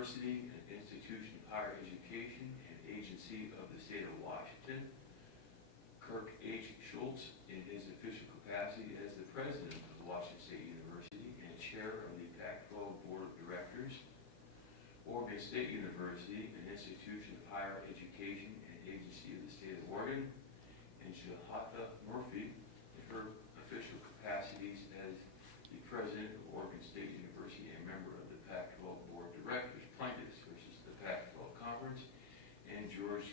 University, an institution of higher education and agency of the state of Washington. Kirk H. Schultz, in his official capacity as the president of Washington State University and chair of the Pac-12 Board of Directors. Oregon State University, an institution of higher education and agency of the state of Oregon. And Shahata Murphy, in her official capacities as the president of Oregon State University and member of the Pac-12 Board of Directors, plaintiffs versus the Pac-12 Conference. And George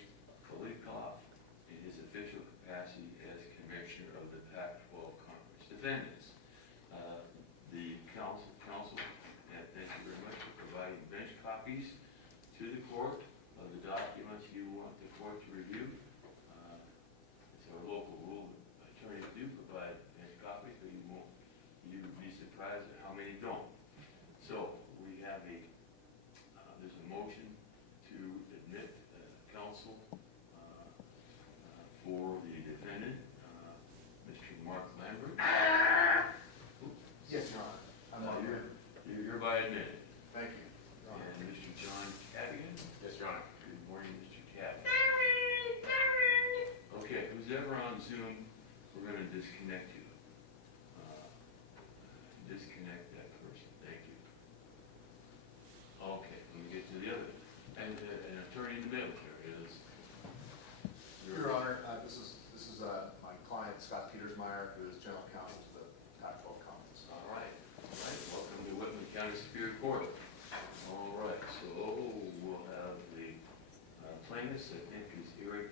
Kalikov, in his official capacity as commissioner of the Pac-12 Conference. Defendants, the council, and thank you very much for providing bench copies to the court of the documents you want the court to review. It's our local rule that attorneys do provide bench copies, but you would be surprised at how many don't. So we have there's a motion to admit counsel for the defendant, Mr. Mark Lambert. Yes, Your Honor. I'm on here. You're hereby admitted. Thank you, Your Honor. And Mr. John Cavigan. Yes, Your Honor. Good morning, Mr. Cavigan. Okay, who's ever on Zoom, we're going to disconnect you. Disconnect that person. Thank you. Okay, let me get to the other. And an attorney in the middle here is. Your Honor, this is my client, Scott Petersmeyer, who is general counsel to the Pac-12 Conference. All right. Welcome to Whitman County Superior Court. All right, so we'll have the plaintiffs, I think, is Eric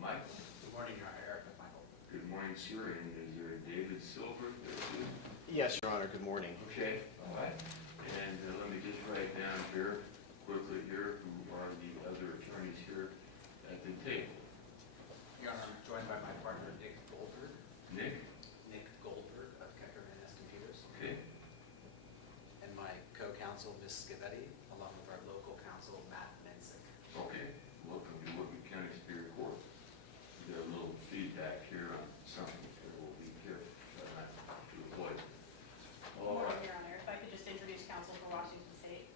McMichael. Good morning, Your Honor. Eric McMichael. Good morning, sir. And is there David Silver there too? Yes, Your Honor. Good morning. Okay, all right. And let me just write down here, quickly here, who are the other attorneys here at the table. Your Honor, I'm joined by my partner, Nick Goldberg. Nick? Nick Goldberg of Kecker Van Ness Computers. Okay. And my co-counsel, Ms. Scavetti, along with our local counsel, Matt Mensick. Okay. Welcome to Whitman County Superior Court. We got a little feedback here on something that we'll be careful not to avoid. All right. Your Honor, if I could just introduce counsel for Washington State.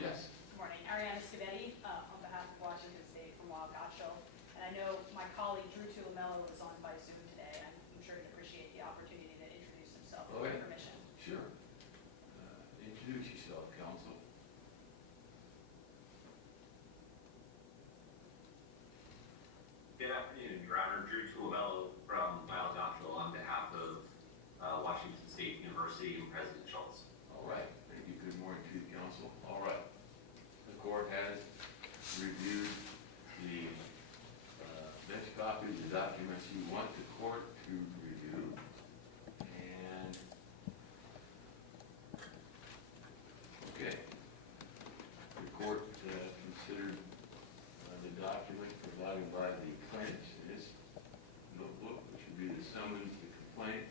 Yes. Good morning. Ariana Scavetti, on behalf of Washington State from Wild Show. And I know my colleague Drew Tulamelo is on by Zoom today, and I'm sure he'd appreciate the opportunity to introduce himself with your permission. Sure. Introduce yourself, counsel. Good afternoon, Your Honor. Drew Tulamelo from Wild Show on behalf of Washington State University and President Schultz. All right. Thank you. Good morning to you, counsel. All right. The court has reviewed the bench copies of the documents you want the court to review. And, okay. The court considered the document provided by the plaintiffs in this notebook, which would be the summons, the complaint,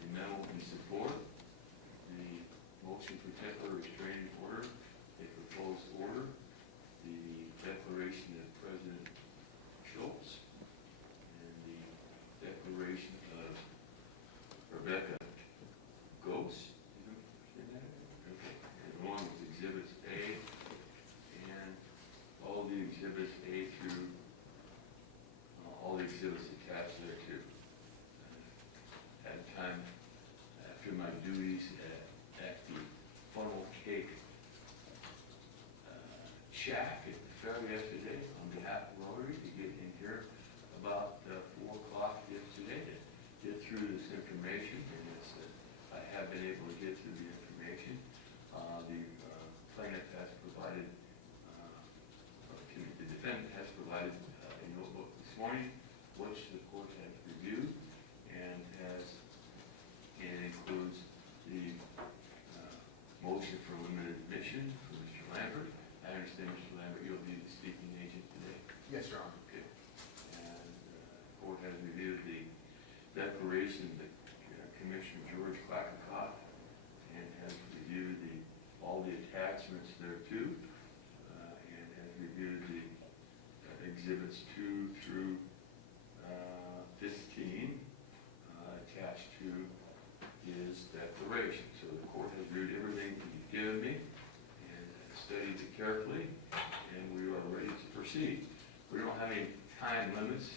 the memo in support, the motion for temporary restraining order, a proposed order, the declaration of President Schultz, and the declaration of Rebecca Ghost. Okay. And along with exhibits A and all the exhibits A through all the exhibits attached thereto. At a time after my duties at the funnel cake shack at the fair yesterday on behalf of Rotary to get in here about 4 o'clock yesterday to get through this information, and I have been able to get through the information. The plaintiff has provided, the defendant has provided a notebook this morning, which the court has reviewed and includes the motion for limited admission for Mr. Lambert. I understand, Mr. Lambert, you'll be the speaking agent today. Yes, Your Honor. Okay. And the court has reviewed the declaration of Commissioner George Klackenkoff and has reviewed all the attachments thereto, and has reviewed the exhibits 2 through 15 attached to his declaration. So the court has reviewed everything that you've given me, and carefully, and we are ready to proceed. We don't have any time limits,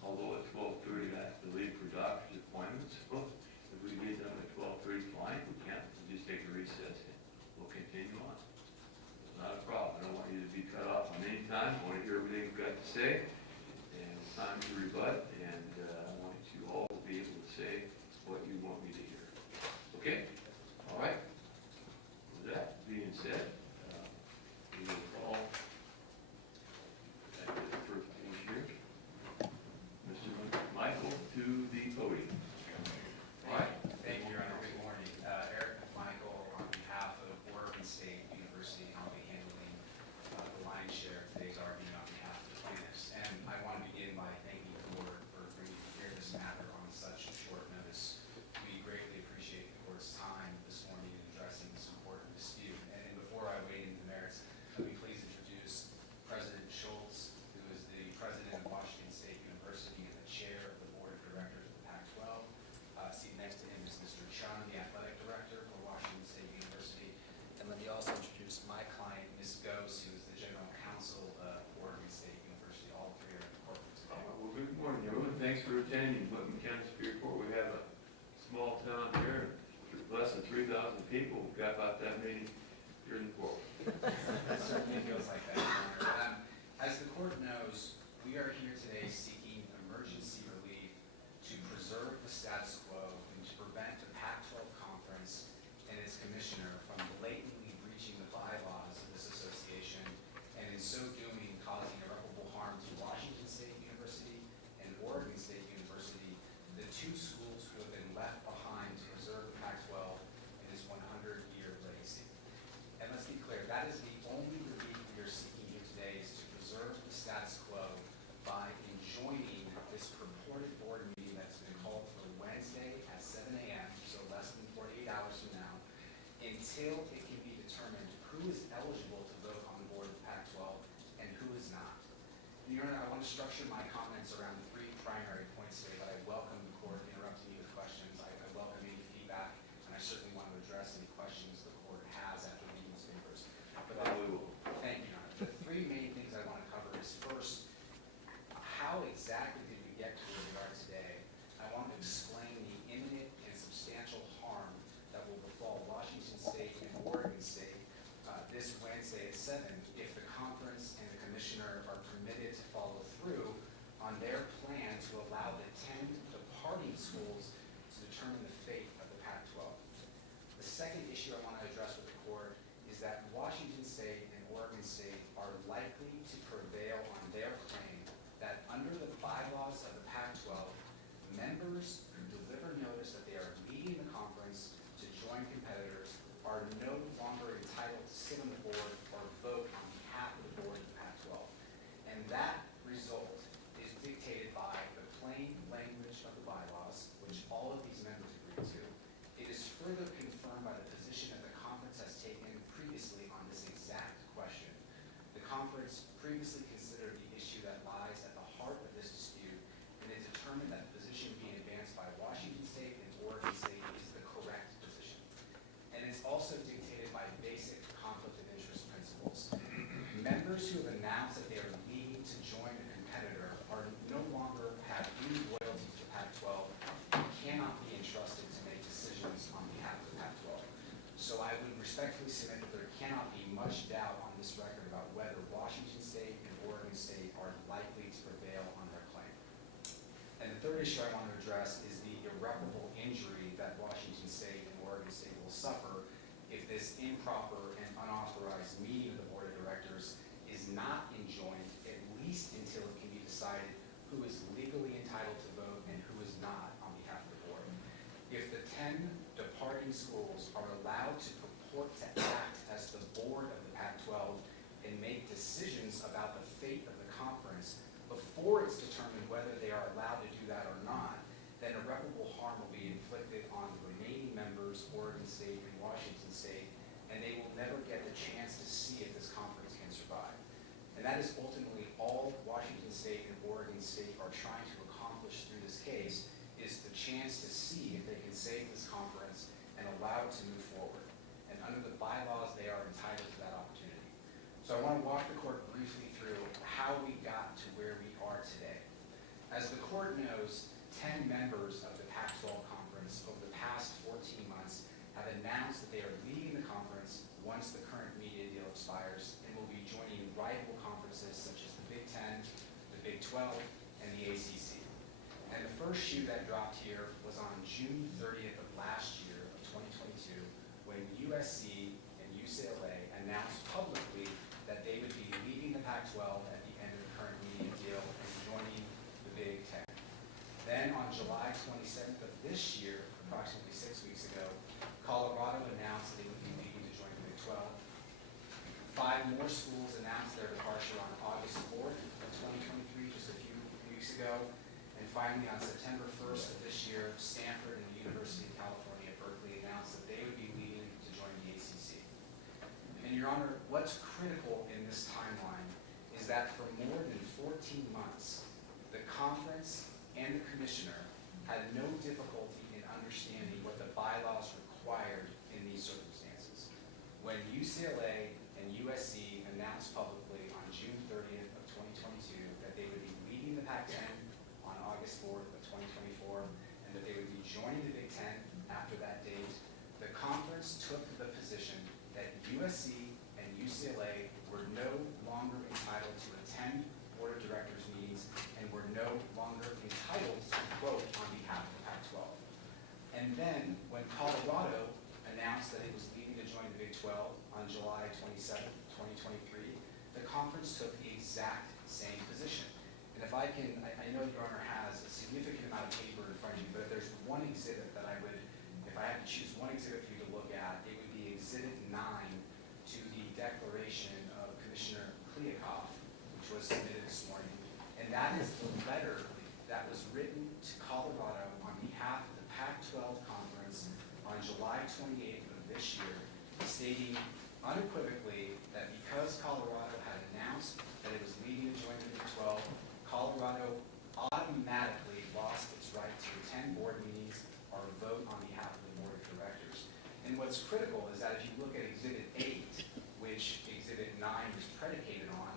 although at 12:30 I have to leave for doctor's appointments. Well, if we get done at 12:30, fine. If we can't, we'll just take a recess and we'll continue on. It's not a problem. I don't want you to be cut off on any time. I want to hear everything you've got to say, and it's time to rebut, and I want you all to be able to say what you want me to hear. Okay? All right? With that being said, we will call back to the first page here. Mr. Michael to the podium. All right? Thank you, Your Honor. Good morning. Eric Michael, on behalf of Oregon State University, I'll be handling the lion's share of today's argument on behalf of the plaintiffs. And I want to begin by thanking the board for bringing to hear this matter on such short notice. We greatly appreciate the board's time this morning in addressing this important dispute. And before I wade into the merits, let me please introduce President Schultz, who is the president of Washington State University and the chair of the board of directors of the Pac-12. Seated next to him is Mr. Chung, the athletic director for Washington State University. And let me also introduce my client, Ms. Gose, who is the general counsel of Oregon State University. All three are in the courtroom today. Well, good morning, everyone. Thanks for attending Putnam County Superior Court. We have a small town here, less than 3,000 people. We've got about that many here in the court. It certainly feels like that, Your Honor. As the court knows, we are here today seeking emergency relief to preserve the status quo and to prevent the Pac-12 conference and its commissioner from blatantly breaching the bylaws of this association, and in so doing causing irreparable harm to Washington State University and Oregon State University, the two schools who have been left behind to preserve the Pac-12 and its 100-year legacy. And let's be clear, that is the only relief we are seeking here today, is to preserve the status quo by enjoining this purported board meeting that's been called for Wednesday at 7 a.m., so less than 48 hours from now, until it can be determined who is eligible to vote on the board of Pac-12 and who is not. And Your Honor, I want to structure my comments around three primary points today, but I welcome the court interrupting me with questions. I welcome any feedback, and I certainly want to address any questions the court has after reading these papers. But We will. thank you, Your Honor. The three main things I want to cover is first, how exactly did we get to where we are today? I want to explain the imminent and substantial harm that will befall Washington State and Oregon State this Wednesday at 7 if the conference and the commissioner are permitted to follow through on their plan to allow the 10 departing schools to determine the fate of the Pac-12. The second issue I want to address with the court is that Washington State and Oregon State are likely to prevail on their claim that under the bylaws of the Pac-12, members who deliver notice that they are leaving the conference to join competitors are no longer entitled to sit on the board or vote on behalf of the board of the Pac-12. And that result is dictated by the plain language of the bylaws, which all of these members agree to. It is further confirmed by the position that the conference has taken previously on this exact question. The conference previously considered the issue that lies at the heart of this dispute, and it determined that the position being advanced by Washington State and Oregon State is the correct position. And it's also dictated by basic conflict of interest principles. Members who have announced that they are leaving to join a competitor are no longer have any loyalty to the Pac-12 and cannot be entrusted to make decisions on behalf of the Pac-12. So I would respectfully submit that there cannot be much doubt on this record about whether Washington State and Oregon State are likely to prevail on their claim. And the third issue I want to address is the irreparable injury that Washington State and Oregon State will suffer if this improper and unauthorized meeting of the board of directors is not enjoined, at least until it can be decided who is legally entitled to vote and who is not on behalf of the board. If the 10 departing schools are allowed to purport to act as the board of the Pac-12 and make decisions about the fate of the conference before it's determined whether they are allowed to do that or not, then irreparable harm will be inflicted on the remaining members, Oregon State and Washington State, and they will never get the chance to see if this conference can survive. And that is ultimately all Washington State and Oregon State are trying to accomplish through this case, is the chance to see if they can save this conference and allow it to move forward. And under the bylaws, they are entitled So I want to walk the court briefly through how we got to where we are today. As the court knows, 10 members of the Pac-12 conference over the past 14 months have announced that they are leaving the conference once the current media deal expires and will be joining rival conferences such as the Big Ten, the Big 12, and the ACC. And the first shoe that dropped here was on June 30th of last year, of 2022, when USC and UCLA announced publicly that they would be leaving the Pac-12 at the end of the current media deal and joining the Big Ten. Then on July 27th of this year, approximately 6 weeks ago, Colorado announced that they would be leaving to join the Big 12. 5 more schools announced their departure on August 4th of 2023, just a few weeks ago. And finally, on September 1st of this year, Stanford and the University of California at Berkeley announced that they would be leaving to join the ACC. And Your Honor, what's critical in this timeline is that for more than 14 months, the conference and the commissioner had no difficulty in understanding what the bylaws required in these circumstances. When UCLA and USC announced publicly on June 30th of 2022 that they would be leaving the Pac-10 on August 4th of 2024 and that they would be joining the Big Ten after that date, the conference took the position that USC and UCLA were no longer entitled to attend board of directors meetings and were no longer entitled to vote on behalf of the Pac-12. And then when Colorado announced that it was leaving to join the Big 12 on July 27th, 2023, the conference took the exact same position. And if I can, I know Your Honor has a significant amount of paper in front of you, but if there's one exhibit that I would, if I had to choose one exhibit for you to look at, it would be Exhibit 9 to the declaration of Commissioner Kliakoff, which was submitted this morning. And that is the letter that was written to Colorado on behalf of the Pac-12 conference on July 28th of this year, stating unequivocally that because Colorado had announced that it was leaving to join the Big 12, Colorado automatically lost its right to attend board meetings or vote on behalf of the board of directors. And what's critical is that if you look at Exhibit 8, which Exhibit 9 is predicated on,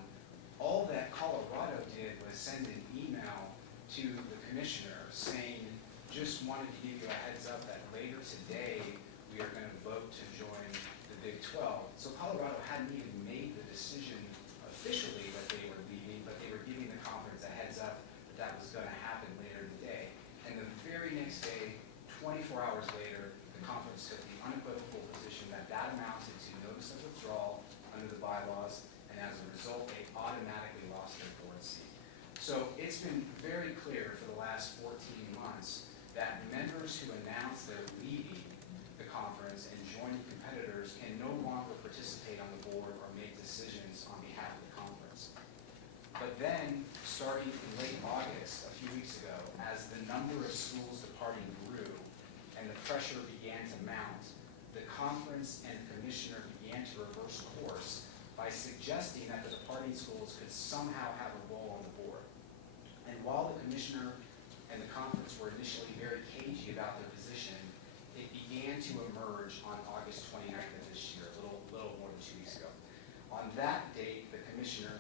all that Colorado did was send an email to the commissioner saying, just wanted to give you a heads up that later today we are going to vote to join the Big 12. So Colorado hadn't even made the decision officially that they were leaving, but they were giving the conference a heads up that that was going to happen later today. And the very next day, 24 hours later, the conference took the unequivocal position that that amounted to notice of withdrawal under the bylaws, and as a result, they automatically lost their board seat. So it's been very clear for the last 14 months that members who announce they're leaving the conference and joining competitors can no longer participate on the board or make decisions on behalf of the conference. But then, starting in late August, a few weeks ago, as the number of schools departing grew and the pressure began to mount, the conference and commissioner began to reverse course by suggesting that the departing schools could somehow have a role on the board. And while the commissioner and the conference were initially very cagey about their position, it began to emerge on August 29th of this year, a little more than 2 weeks ago. On that date, the Commissioner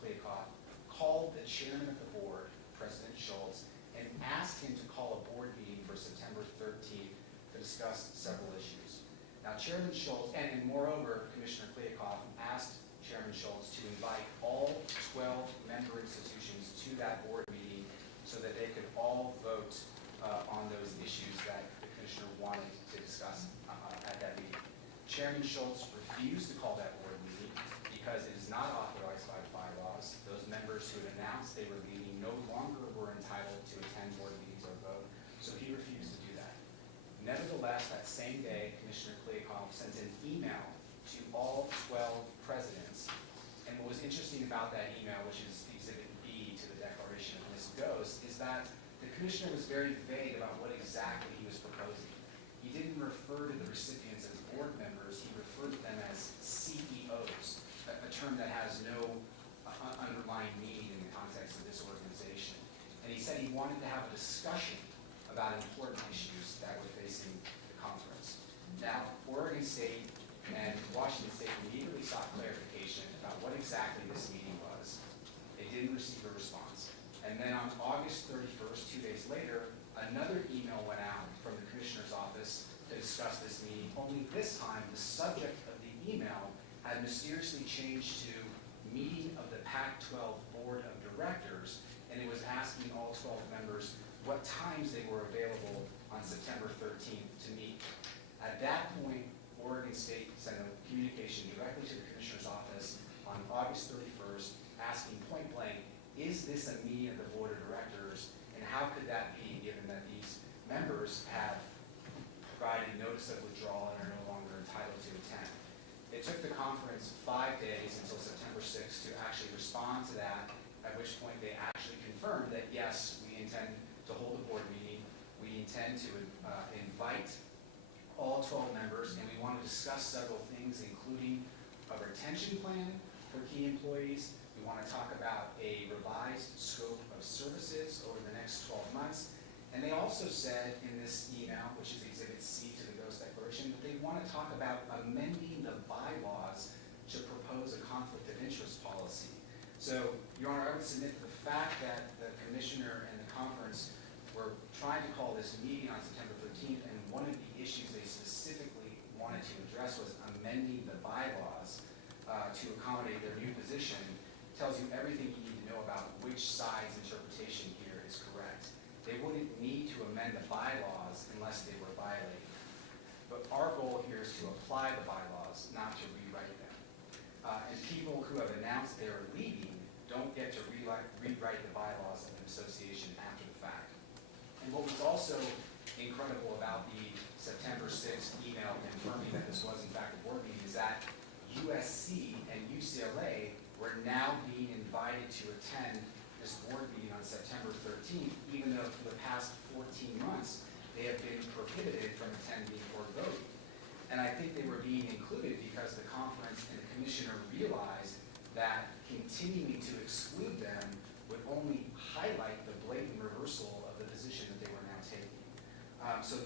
Kliakoff, called the chairman of the board, President Schultz, and asked him to call a board meeting for September 13th to discuss several issues. Now, Chairman Schultz, and moreover, Commissioner Kliakoff asked Chairman Schultz to invite all 12 member institutions to that board meeting so that they could all vote on those issues that the commissioner wanted to discuss at that meeting. Chairman Schultz refused to call that board meeting because it is not authorized by the bylaws. Those members who had announced they were leaving no longer were entitled to attend board meetings or vote, so he refused to do that. Nevertheless, that same day, Commissioner Kliakoff sent an email to all 12 presidents. And what was interesting about that email, which is Exhibit B to the declaration of Ms. Ghost, is that the commissioner was very vague about what exactly he was proposing. He didn't refer to the recipients as board members, he referred to them as CEOs, a term that has no underlying meaning in the context of this organization. And he said he wanted to have a discussion about important issues that were facing the conference. Now, Oregon State And Washington State immediately sought clarification about what exactly this meeting was. They didn't receive a response. And then on August 31st, 2 days later, another email went out from the commissioner's office to discuss this meeting, only this time the subject of the email had mysteriously changed to meeting of the Pac-12 Board of Directors, and it was asking all 12 members what times they were available on September 13th to meet. At that point, Oregon State sent a communication directly to the commissioner's office on August 31st, asking point blank, is this a meeting of the Board of Directors, and how could that be, given that these members have provided notice of withdrawal and are no longer entitled to attend? It took the conference 5 days until September 6th to actually respond to that, at which point they actually confirmed that, yes, we intend to hold a board meeting. We intend to invite all 12 members, and we want to discuss several things, including a retention plan for key employees. We want to talk about a revised scope of services over the next 12 months. And they also said in this email, which is Exhibit C to the Ghost Declaration, that they want to talk about amending the bylaws to propose a conflict of interest policy. So, Your Honor, I would submit that the fact that the commissioner and the conference were trying to call this meeting on September 13th, and one of the issues they specifically wanted to address was amending the bylaws to accommodate their new position, tells you everything you need to know about which side's interpretation here is correct. They wouldn't need to amend the bylaws unless they were violating them. But our goal here is to apply the bylaws, not to rewrite them. And people who have announced they are leaving don't get to rewrite the bylaws of an association after the fact. And what was also incredible about the September 6th email confirming that this was in fact a board meeting is that USC and UCLA were now being invited to attend this board meeting on September 13th, even though for the past 14 months they have been prohibited from attending or voting. And I think they were being included because the conference and the commissioner realized that continuing to exclude them would only highlight the blatant reversal of the position that they were now taking. So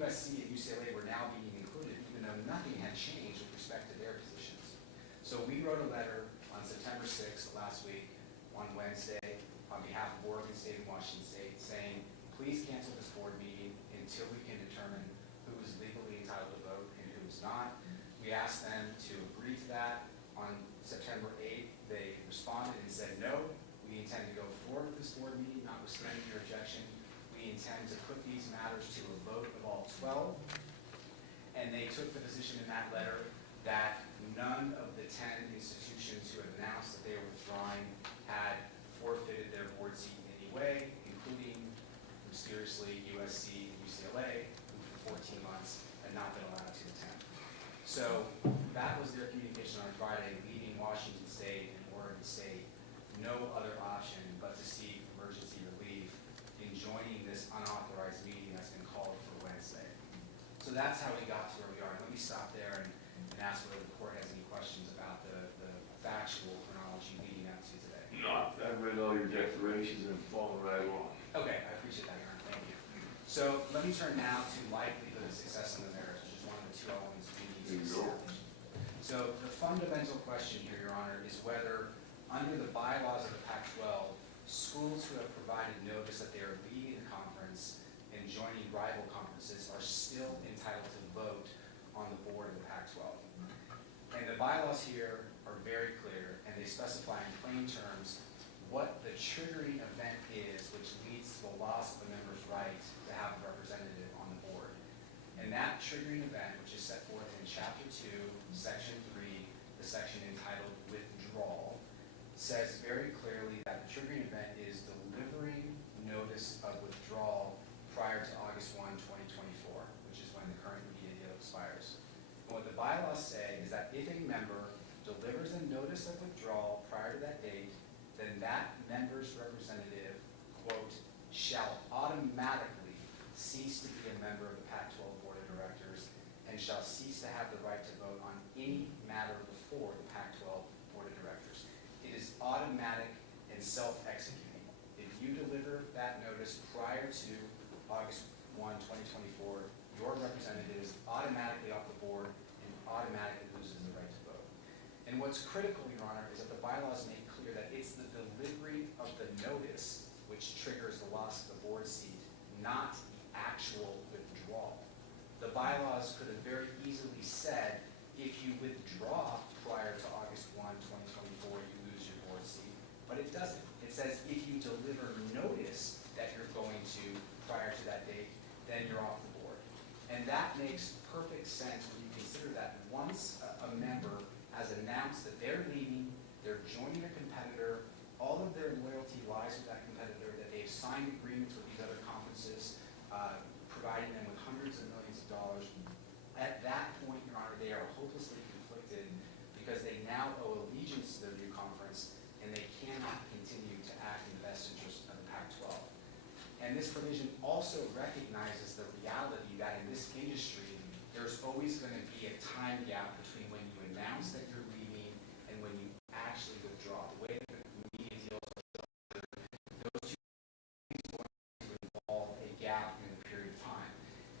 USC and UCLA were now being included, even though nothing had changed with respect to their positions. So we wrote a letter on September 6th last week, on Wednesday, on behalf of Oregon State and Washington State, saying, please cancel this board meeting until we can determine who is legally entitled to vote and who is not. We asked them to agree to that. On September 8th, they responded and said, no, we intend to go forward with this board meeting, notwithstanding your objection. We intend to put these matters to a vote of all 12. And they took the position in that letter that none of the 10 institutions who had announced that they were withdrawing had forfeited their board seat in any way, including, mysteriously, USC and UCLA, who for 14 months had not been allowed to attend. So that was their communication on Friday, leaving Washington State and Oregon State no other option but to seek emergency relief in joining this unauthorized meeting that's been called for Wednesday. So that's how we got to where we are. Let me stop there and ask whether the court has any questions about the factual chronology leading up to today. No, I've read all your declarations and followed right along. Okay, I appreciate that, Your Honor. Thank you. So let me turn now to likelihood of success on the merits, which is one of the two elements we need to There you go. establish. So the fundamental question here, Your Honor, is whether under the bylaws of the Pac-12, schools who have provided notice that they are leaving the conference and joining rival conferences are still entitled to vote on the board of the Pac-12. And the bylaws here are very clear, and they specify in plain terms what the triggering event is which leads to the loss of a member's right to have a representative on the board. And that triggering event, which is set forth in Chapter 2, Section 3, the section entitled Withdrawal, says very clearly that the triggering event is delivering notice of withdrawal prior to August 1, 2024, which is when the current media deal expires. And what the bylaws say is that if a member delivers a notice of withdrawal prior to that date, then that member's representative, quote, shall automatically cease to be a member of the Pac-12 Board of Directors and shall cease to have the right to vote on any matter before the Pac-12 Board of Directors. It is automatic and self-executing. If you deliver that notice prior to August 1, 2024, your representative is automatically off the board and automatically And what's critical, Your Honor, is that the bylaws make clear that it's the delivery of the notice which triggers the loss of the board seat, not the actual withdrawal. The bylaws could have very easily said, if you withdraw prior to August 1, 2024, you lose your board seat, but it doesn't. It says if you deliver notice that you're going to prior to that date, then you're off the board. And that makes perfect sense when you consider that once a member has announced that they're leaving, they're joining a competitor, all of their loyalty lies with that competitor, that they've signed agreements with these other conferences, providing them with hundreds of millions of dollars. At that point, Your Honor, they are hopelessly conflicted because they now owe allegiance to their new conference and they cannot continue to act in the best interest of the Pac-12. And this provision also recognizes the reality that in this industry, there's always going to be a time gap between when you announce that you're leaving and when you actually withdraw. The way that the media deals with those two things are going to involve a gap in a period of time.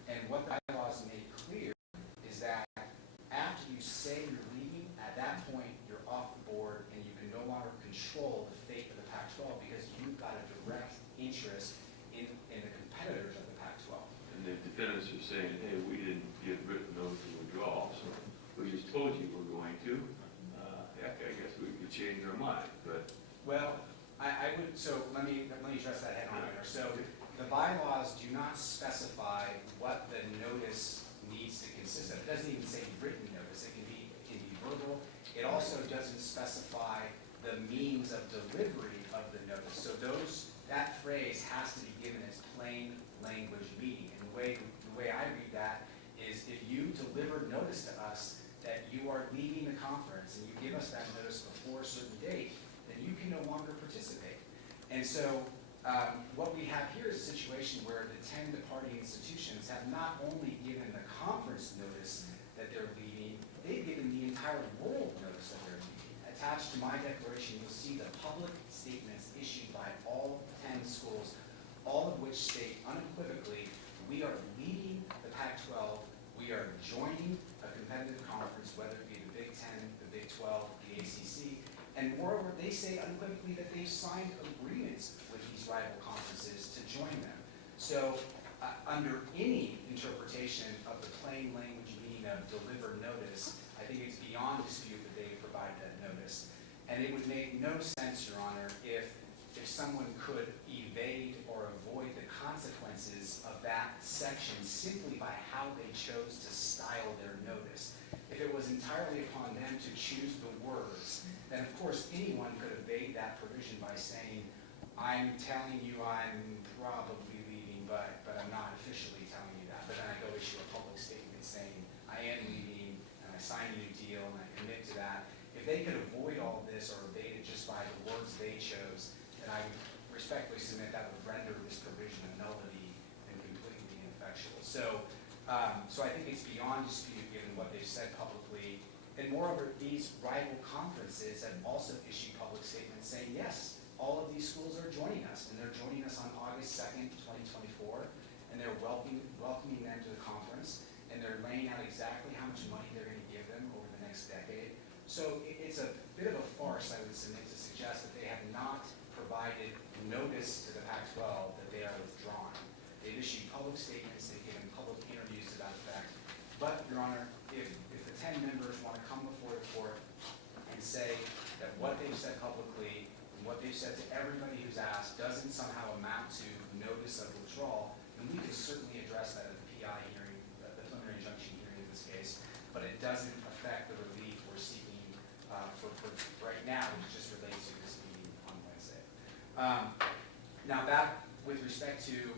And what the bylaws make clear is that after you say you're leaving, at that point you're off the board and you can no longer control the fate of the Pac-12 because you've got a direct interest in the competitors of the Pac-12. And the defendants are saying, hey, we didn't give written notice of withdrawal, so we just told you we're going to. Heck, I guess we could change our mind, but. Well, I would, so let me address that head on there. So the bylaws do not specify what the notice needs to consist of. It doesn't even say written notice. It can be verbal. It also doesn't specify the means of delivery of the notice. So that phrase has to be given its plain language meaning. And the way I read that is if you deliver notice to us that you are leaving the conference and you give us that notice before a certain date, then you can no longer participate. And so what we have here is a situation where the 10 departing institutions have not only given the conference notice that they're leaving, they've given the entire world notice that they're leaving. Attached to my declaration, you'll see the public statements issued by all 10 schools, all of which state unequivocally, we are leaving the Pac-12, we are joining a competitive conference, whether it be the Big Ten, the Big 12, the ACC, and moreover, they say unequivocally that they've signed agreements with these rival conferences to join them. So under any interpretation of the plain language meaning of delivered notice, I think it's beyond dispute that they provided that notice. And it would make no sense, Your Honor, if someone could evade or avoid the consequences of that section simply by how they chose to style their notice. If it was entirely upon them to choose the words, then of course anyone could evade that provision by saying, I'm telling you I'm probably leaving, but I'm not officially telling you that. But then I go issue a public statement saying, I am leaving, and I signed a new deal, and I commit to that. If they could avoid all this or evade it just by the words they chose, then I would respectfully submit that would render this provision a nullity and completely ineffectual. So I think it's beyond dispute given what they've said publicly. And moreover, these rival conferences have also issued public statements saying, yes, all of these schools are joining us, and they're joining us on August 2nd, 2024, and they're welcoming them to the conference, and they're laying out exactly how much money they're going to give them over the next decade. So it's a bit of a farce, I would submit, to suggest that they have not provided notice to the Pac-12 that they are withdrawing. They've issued public statements, they've given public interviews to that effect. But, Your Honor, if the 10 members want to come before the court and say that what they've said publicly and what they've said to everybody who's asked doesn't somehow amount to notice of withdrawal, then we can certainly address that at the PI hearing, the preliminary injunction hearing in this case, but it doesn't affect the relief we're seeking for right now, which just relates to this meeting on Wednesday. Now back with respect to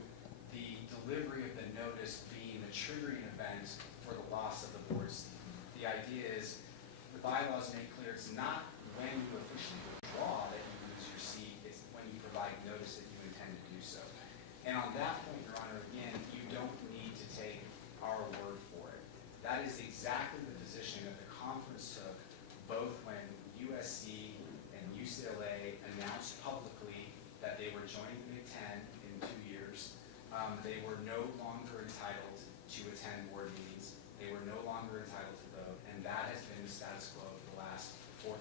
the delivery of the notice being the triggering event for the loss of the board seat. The idea is the bylaws make clear it's not when you officially withdraw that you lose your seat, it's when you provide notice that you intend to do so. And on that point, Your Honor, again, you don't need to take our word for it. That is exactly the position that the conference took both when USC and UCLA announced publicly that they were joining the Big Ten in 2 years. They were no longer entitled to attend board meetings. They were no longer entitled to vote, and that has been the status quo for the last 14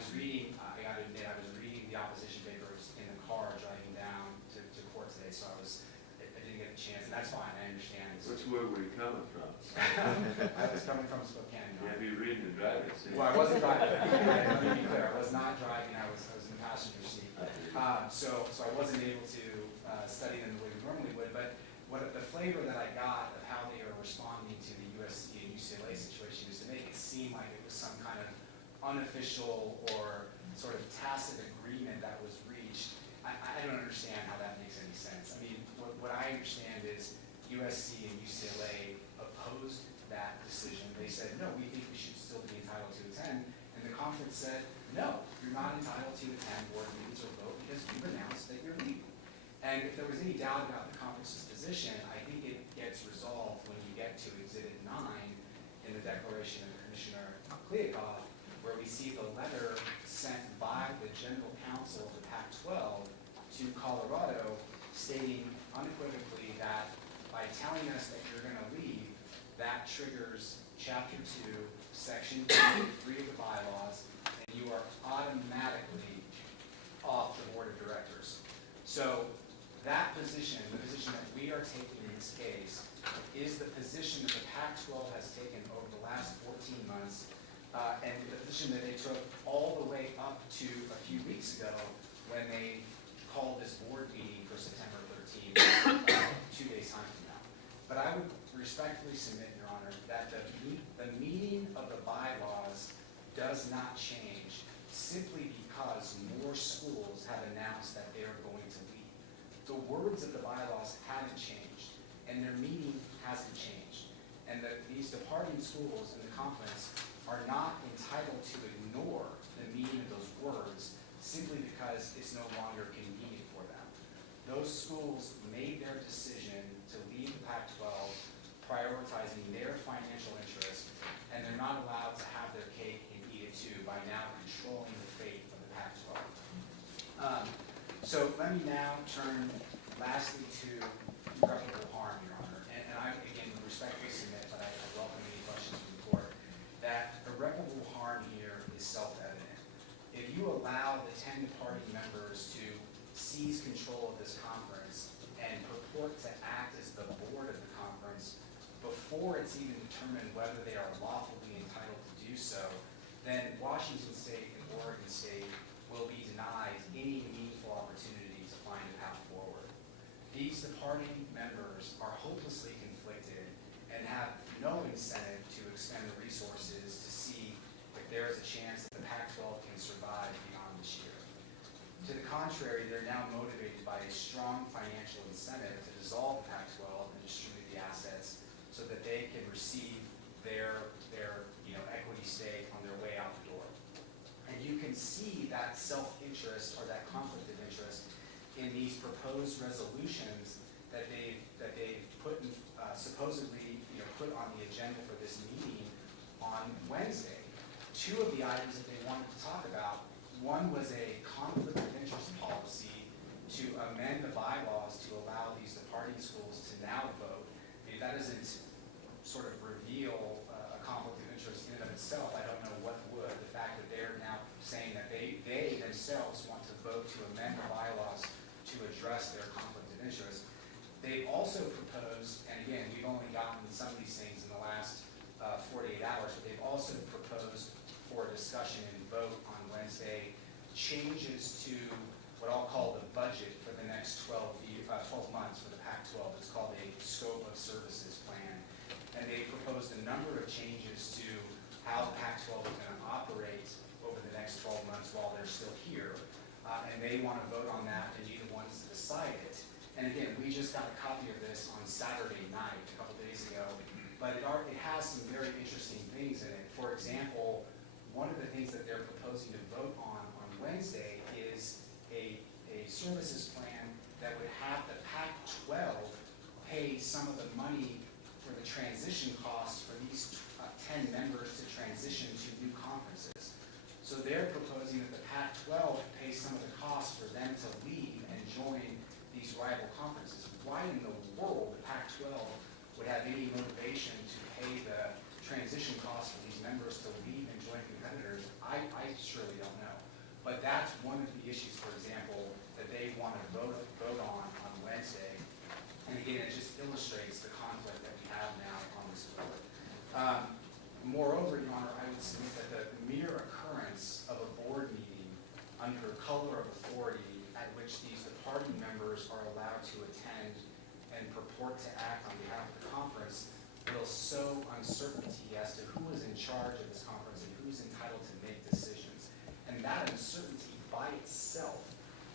was reading, I gotta admit, I was reading the opposition papers in the car driving down to court today, so I didn't get a chance, and that's fine, I understand. Where were you coming from? I was coming from Spokane. You have to be reading and driving, see? Well, I wasn't driving. Let me be clear. I was not driving. I was in the passenger seat. So I wasn't able to study them the way we normally would. But the flavor that I got of how they are responding to the USC and UCLA situation is to make it seem like it was some kind of unofficial or sort of tacit agreement that was reached. I don't understand how that makes any sense. I mean, what I understand is USC and UCLA opposed that decision. They said, no, we think we should still be entitled to attend. And the conference said, no, you're not entitled to attend board meetings or vote because you've announced that you're leaving. And if there was any doubt about the conference's position, I think it gets resolved when you get to Exhibit 9 in the declaration of Commissioner Kliakov, where we see the letter sent by the General Counsel of the Pac-12 to Colorado stating unequivocally that by telling us that you're going to leave, that triggers Chapter 2, Section 3 of the bylaws, and you are automatically off the board of directors. So that position, the position that we are taking in this case, is the position that the Pac-12 has taken over the last 14 months, and the position that they took all the way up to a few weeks ago when they called this board meeting for September 13th, 2 days time from now. But I would respectfully submit, Your Honor, that the meaning of the bylaws does not change simply because more schools have announced that they are going to leave. The words of the bylaws haven't changed, and their meaning hasn't changed. And these departing schools in the conference are not entitled to ignore the meaning of those words simply because it's no longer convenient for them. Those schools made their decision to leave the Pac-12, prioritizing their financial interest, and they're not allowed to have their cake and eat it too by now controlling the fate of the Pac-12. So let me now turn lastly to irreparable harm, Your Honor. And I, again, respectfully submit, but I welcome any questions from the court, that irreparable harm here is self-evident. If you allow the 10 departing members to seize control of this conference and purport to act as the board of the conference before it's even determined whether they are lawfully entitled to do so, then Washington State and Oregon State will be denied any meaningful opportunity to find a path forward. These departing members are hopelessly conflicted and have no incentive to expend the resources to see if there is a chance that the Pac-12 can survive beyond this year. To the contrary, they're now motivated by a strong financial incentive to dissolve the Pac-12 and distribute the assets so that they can receive their equity stake on their way out the door. And you can see that self-interest or that conflict of interest in these proposed resolutions that they've put in, supposedly put on the agenda for this meeting on Wednesday. Two of the items that they wanted to talk about, one was a conflict of interest policy to amend the bylaws to allow these departing schools to now vote. I mean, that doesn't sort of reveal a conflict of interest in and of itself. I don't know what would. The fact that they're now saying that they themselves want to vote to amend the bylaws to address their conflict of interest. They've also proposed, and again, we've only gotten some of these things in the last 48 hours, but they've also proposed for discussion and vote on Wednesday changes to what I'll call the budget for the next 12 months for the Pac-12. It's called a scope of services plan. And they proposed a number of changes to how the Pac-12 is going to operate over the next 12 months while they're still here. And they want to vote on that and be the ones to decide it. And again, we just got a copy of this on Saturday night, a couple days ago, but it has some very interesting things in it. For example, one of the things that they're proposing to vote on Wednesday is a services plan that would have the Pac-12 pay some of the money for the transition costs for these 10 members to transition to new conferences. So they're proposing that the Pac-12 pay some of the costs for them to leave and join these rival conferences. Why in the world the Pac-12 would have any motivation to pay the transition costs for these members to leave and join competitors, I surely don't know. But that's one of the issues, for example, that they want to vote on Wednesday. And again, it just illustrates the conflict that we have now on this board. Moreover, Your Honor, I would submit that the mere occurrence of a board meeting under color of authority at which these departing members are allowed to attend and purport to act on behalf of the conference will sow uncertainty as to who is in charge of this conference and who's entitled to make decisions. And that uncertainty by itself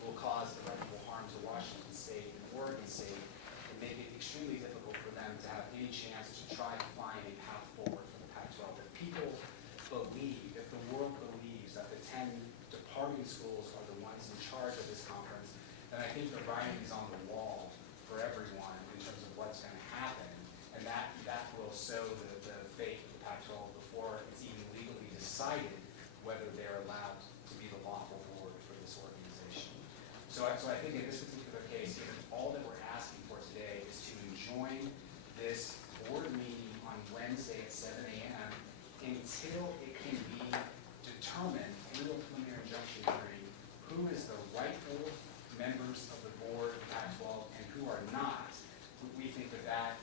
will cause irreparable harm to Washington State and Oregon State and make it extremely difficult for them to have any chance to try to find a path forward for the Pac-12. If people believe, if the world believes that the 10 departing schools are the ones in charge of this conference, then I think the writing is on the wall for everyone in terms of what's going to happen, and that will sow the fate of the Pac-12 before it's even legally decided whether they're allowed to be the lawful board for this organization. So I think in this particular case, given all that we're asking for today is to enjoin this board meeting on Wednesday at 7 a.m. until it can be determined in the preliminary injunction hearing who is the rightful members of the board of Pac-12 and who are not. We think that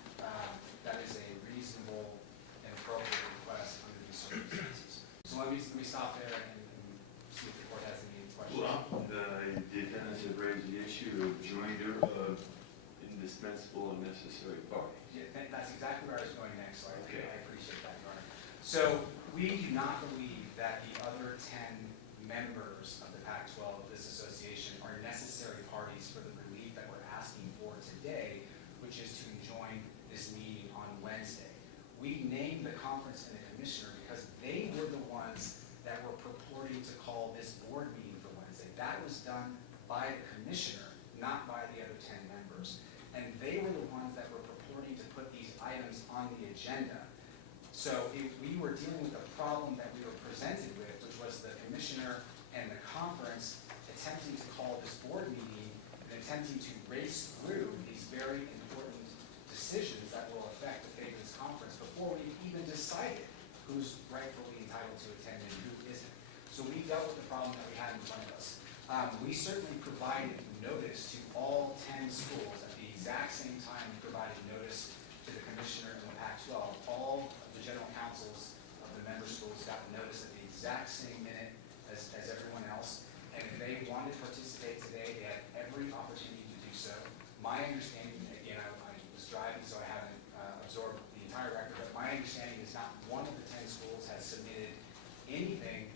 is a reasonable and appropriate request under these circumstances. So let me stop there and see if the court has any questions. Well, did Dennis have raised the issue of joinder of indispensable and necessary parties? Yeah, that's exactly where I was going next, so Okay. I appreciate that, Your Honor. So we do not believe that the other 10 members of the Pac-12, this association, are necessary parties for the relief that we're asking for today, which is to enjoin this meeting on Wednesday. We named the conference and the commissioner because they were the ones that were purporting to call this board meeting for Wednesday. That was done by the commissioner, not by the other 10 members. And they were the ones that were purporting to put these items on the agenda. So if we were dealing with a problem that we were presented with, which was the commissioner and the conference attempting to call this board meeting and attempting to race through these very important decisions that will affect the fate of this conference before we've even decided who's rightfully entitled to attend and who isn't. So we dealt with the problem that we had in front of us. We certainly provided notice to all 10 schools at the exact same time we provided notice to the commissioner and the Pac-12. All of the general counsels of the member schools got notice at the exact same minute as everyone else. And if they wanted to participate today, they had every opportunity to do so. My understanding, again, I was driving, so I haven't absorbed the entire record, but my understanding is not one of the 10 schools has submitted anything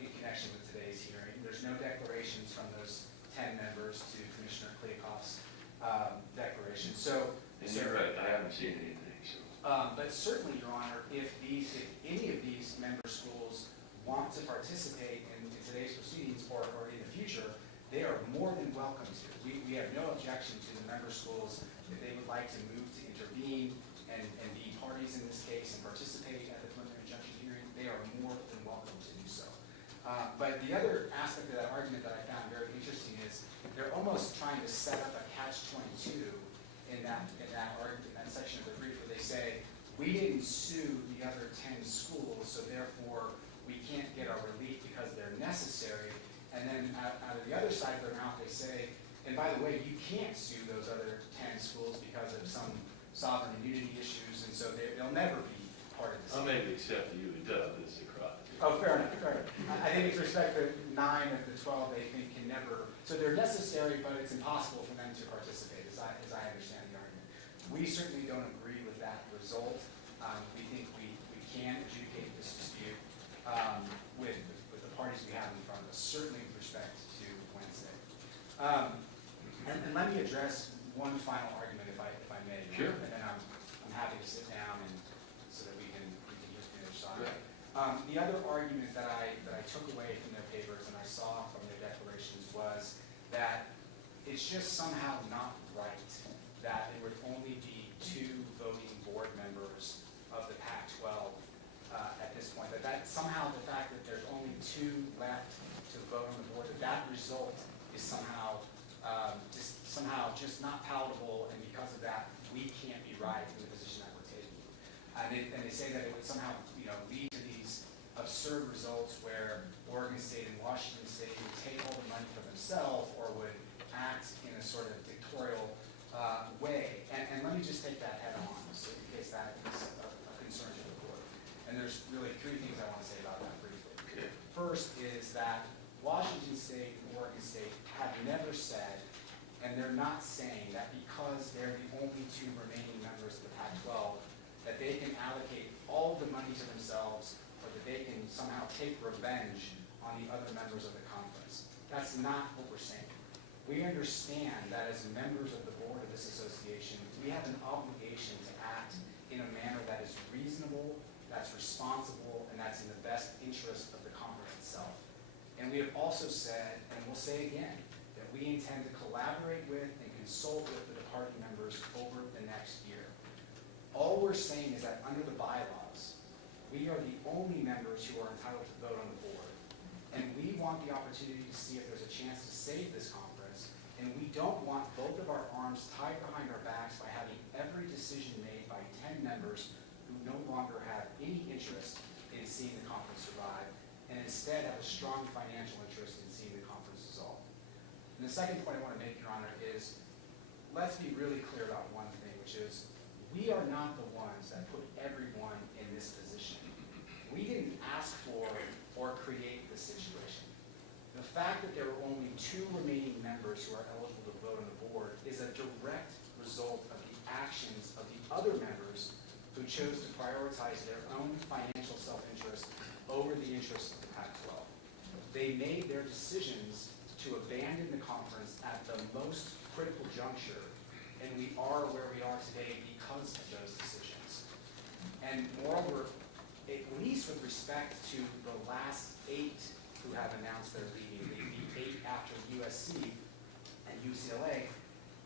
in connection with today's hearing. There's no declarations from those 10 members to Commissioner Kliakoff's declaration. So, And you're right, I haven't seen anything, so. but certainly, Your Honor, if any of these member schools want to participate in today's proceedings or in the future, they are more than welcome to. We have no objection to the member schools if they would like to move to intervene and be parties in this case and participate at the preliminary injunction hearing. They are more than welcome to do so. But the other aspect of that argument that I found very interesting is they're almost trying to set up a catch-22 in that argument, in that section of the brief where they say, we didn't sue the other 10 schools, so therefore we can't get our relief because they're necessary. And then out of the other side of their mouth, they say, and by the way, you can't sue those other 10 schools because of some sovereign immunity issues, and so they'll never be part of this. I'll maybe accept the U and W as a crowd. Oh, fair enough, fair enough. I think with respect to 9 of the 12, they think can never, so they're necessary, but it's impossible for them to participate, as I understand the argument. We certainly don't agree with that result. We think we can adjudicate this dispute with the parties we have in front of us, certainly with respect to Wednesday. And let me address one final argument, if I may. Sure. And then I'm happy to sit down and so that we can hear from the other side. Right. The other argument that I took away from their papers and I saw from their declarations was that it's just somehow not right that there would only be 2 voting board members of the Pac-12 at this point. That somehow the fact that there's only 2 left to vote on the board, that result is somehow just not palatable, and because of that, we can't be right in the position that we're taking. And they say that it would somehow, lead to these absurd results where Oregon State and Washington State would take all the money for themselves or would act in a sort of dictatorial way. And let me just take that head on, so in case that is a concern to the board. And there's really three things I want to say about that briefly. Okay. First is that Washington State and Oregon State have never said, and they're not saying that because they're the only two remaining members of the Pac-12, that they can allocate all of the money to themselves or that they can somehow take revenge on the other members of the conference. That's not what we're saying. We understand that as members of the board of this association, we have an obligation to act in a manner that is reasonable, that's responsible, and that's in the best interest of the conference itself. And we have also said, and we'll say again, that we intend to collaborate with and consult with the departing members over the next year. All we're saying is that under the bylaws, we are the only members who are entitled to vote on the board. And we want the opportunity to see if there's a chance to save this conference. And we don't want both of our arms tied behind our backs by having every decision made by 10 members who no longer have any interest in seeing the conference survive, and instead have a strong financial interest in seeing the conference dissolve. And the second point I want to make, Your Honor, is let's be really clear about one thing, which is we are not the ones that put everyone in this position. We didn't ask for or create this situation. The fact that there are only 2 remaining members who are eligible to vote on the board is a direct result of the actions of the other members who chose to prioritize their own financial self-interest over the interests of the Pac-12. They made their decisions to abandon the conference at the most critical juncture, and we are where we are today because of those decisions. And moreover, at least with respect to the last 8 who have announced their leaving, the 8 after USC and UCLA,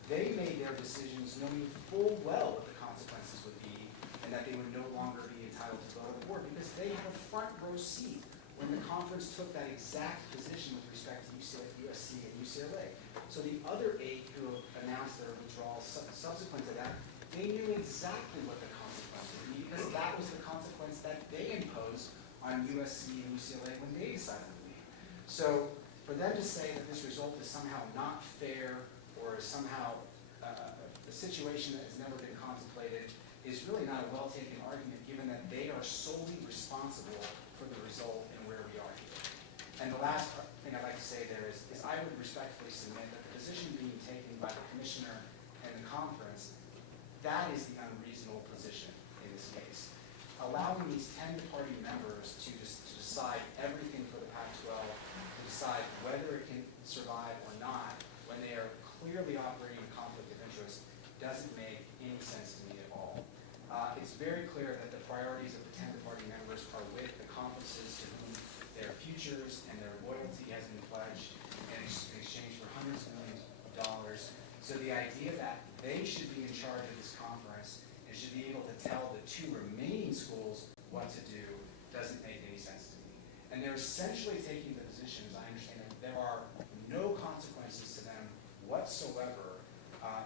they made their decisions knowing full well what the consequences would be and that they would no longer be entitled to vote on the board because they had a front row seat when the conference took that exact position with respect to USC and UCLA. So the other 8 who announced their withdrawal subsequent to that, they knew exactly what the consequence would be because that was the consequence that they imposed on USC and UCLA when they decided to leave. So for them to say that this result is somehow not fair or is somehow a situation that has never been contemplated is really not a well-taken argument given that they are solely responsible for the result and where we are here. And the last thing I'd like to say there is I would respectfully submit that the position being taken by the commissioner and the conference, that is the unreasonable position in this case. Allowing these 10 departing members to decide everything for the Pac-12, to decide whether it can survive or not, when they are clearly operating in conflict of interest, doesn't make any sense to me at all. It's very clear that the priorities of the 10 departing members are with the conferences to whom their futures and their loyalty has been pledged in exchange for hundreds of millions of dollars. So the idea that they should be in charge of this conference and should be able to tell the 2 remaining schools what to do doesn't make any sense to me. And they're essentially taking the position, as I understand it, there are no consequences to them whatsoever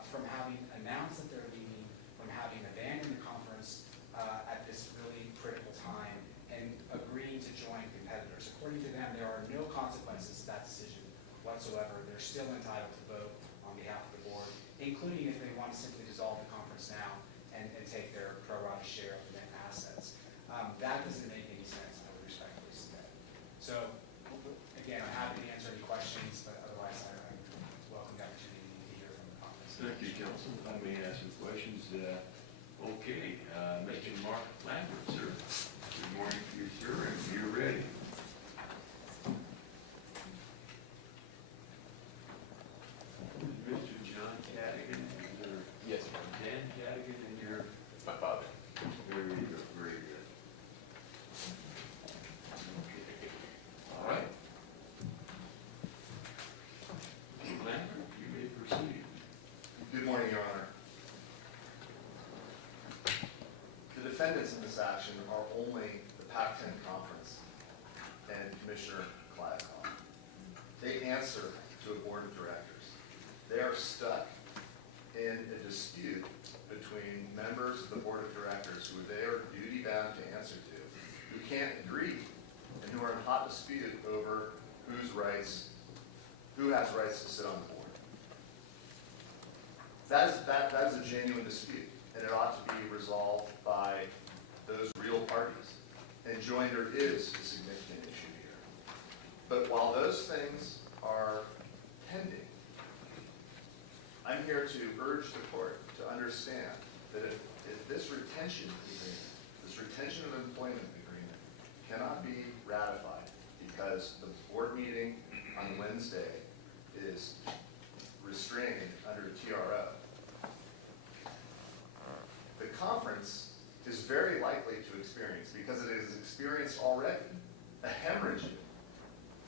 from having announced that they're leaving, from having abandoned the conference at this really critical time, and agreeing to join competitors. According to them, there are no consequences to that decision whatsoever. They're still entitled to vote on behalf of the board, including if they want to simply dissolve the conference now and take their pro rata share of the net assets. That doesn't make any sense, I would respectfully submit. So, again, I'm happy to answer any questions, but otherwise I welcome the opportunity to hear from the conference. Thank you, Council. If I may ask some questions. Okay, Mr. Mark Lambert, sir. Good morning to you, sir, and you're ready. Mr. John Cadigan, or Yes, sir. Dan Cadigan, and you're It's my father. very good, very good. Okay, all right. Mr. Lambert, you may proceed. Good morning, Your Honor. The defendants in this action are only the Pac-10 Conference and Commissioner Kliavkoff. They answer to a board of directors. They are stuck in a dispute between members of the board of directors who they are duty bound to answer to, who can't agree, and who are in hot dispute over who has rights to sit on the board. That is a genuine dispute, and it ought to be resolved by those real parties. And joinder is a significant issue here. But while those things are pending, I'm here to urge the court to understand that if this retention agreement, this retention of employment agreement cannot be ratified because the board meeting on Wednesday is restrained under TRO, the conference is very likely to experience, because it has experienced already, a hemorrhaging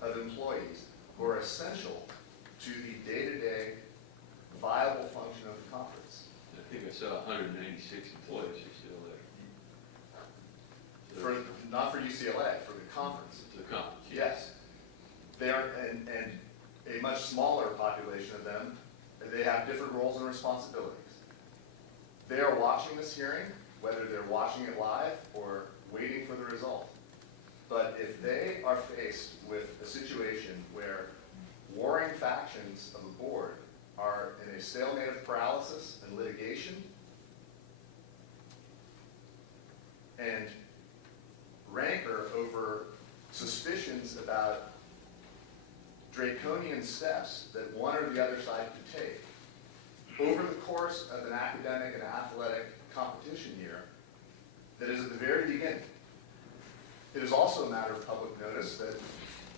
of employees who are essential to the day-to-day viable function of the conference. I think I saw 196 employees are still there. Not for UCLA, for the conference. The conference. Yes. They are, and a much smaller population of them, they have different roles and responsibilities. They are watching this hearing, whether they're watching it live or waiting for the result. But if they are faced with a situation where warring factions of the board are in a stalemate of paralysis and litigation, and rancor over suspicions about draconian steps that one or the other side could take over the course of an academic and athletic competition year that is at the very beginning. It is also a matter of public notice that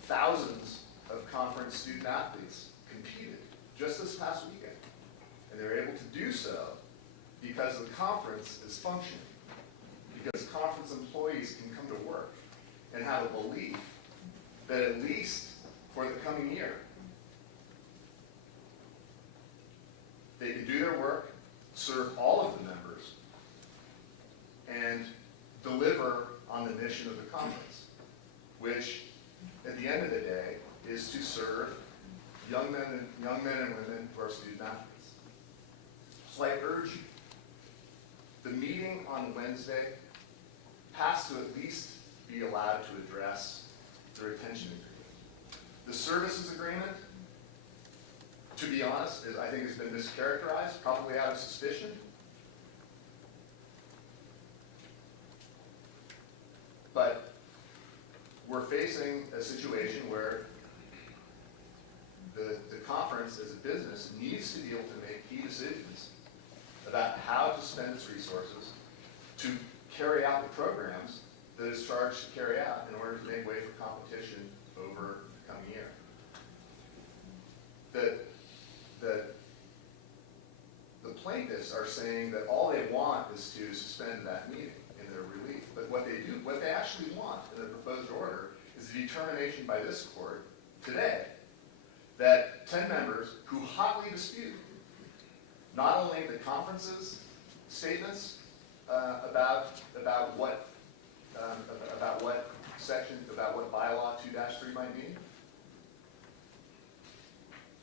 thousands of conference student athletes competed just this past weekend. And they were able to do so because the conference is functioning, because conference employees can come to work and have a belief that at least for the coming year, they can do their work, serve all of the members, and deliver on the mission of the conference, which at the end of the day is to serve young men and women who are student athletes. So I urge you, the meeting on Wednesday has to at least be allowed to address the retention agreement. The services agreement, to be honest, I think has been mischaracterized, probably out of suspicion. But we're facing a situation where the conference as a business needs to be able to make key decisions about how to spend its resources to carry out the programs that it's charged to carry out in order to make way for competition over the coming year. The plaintiffs are saying that all they want is to suspend that meeting in their relief. But what they actually want in the proposed order is a determination by this court today that 10 members who hotly dispute not only the conference's statements about what bylaw 2-3 might mean,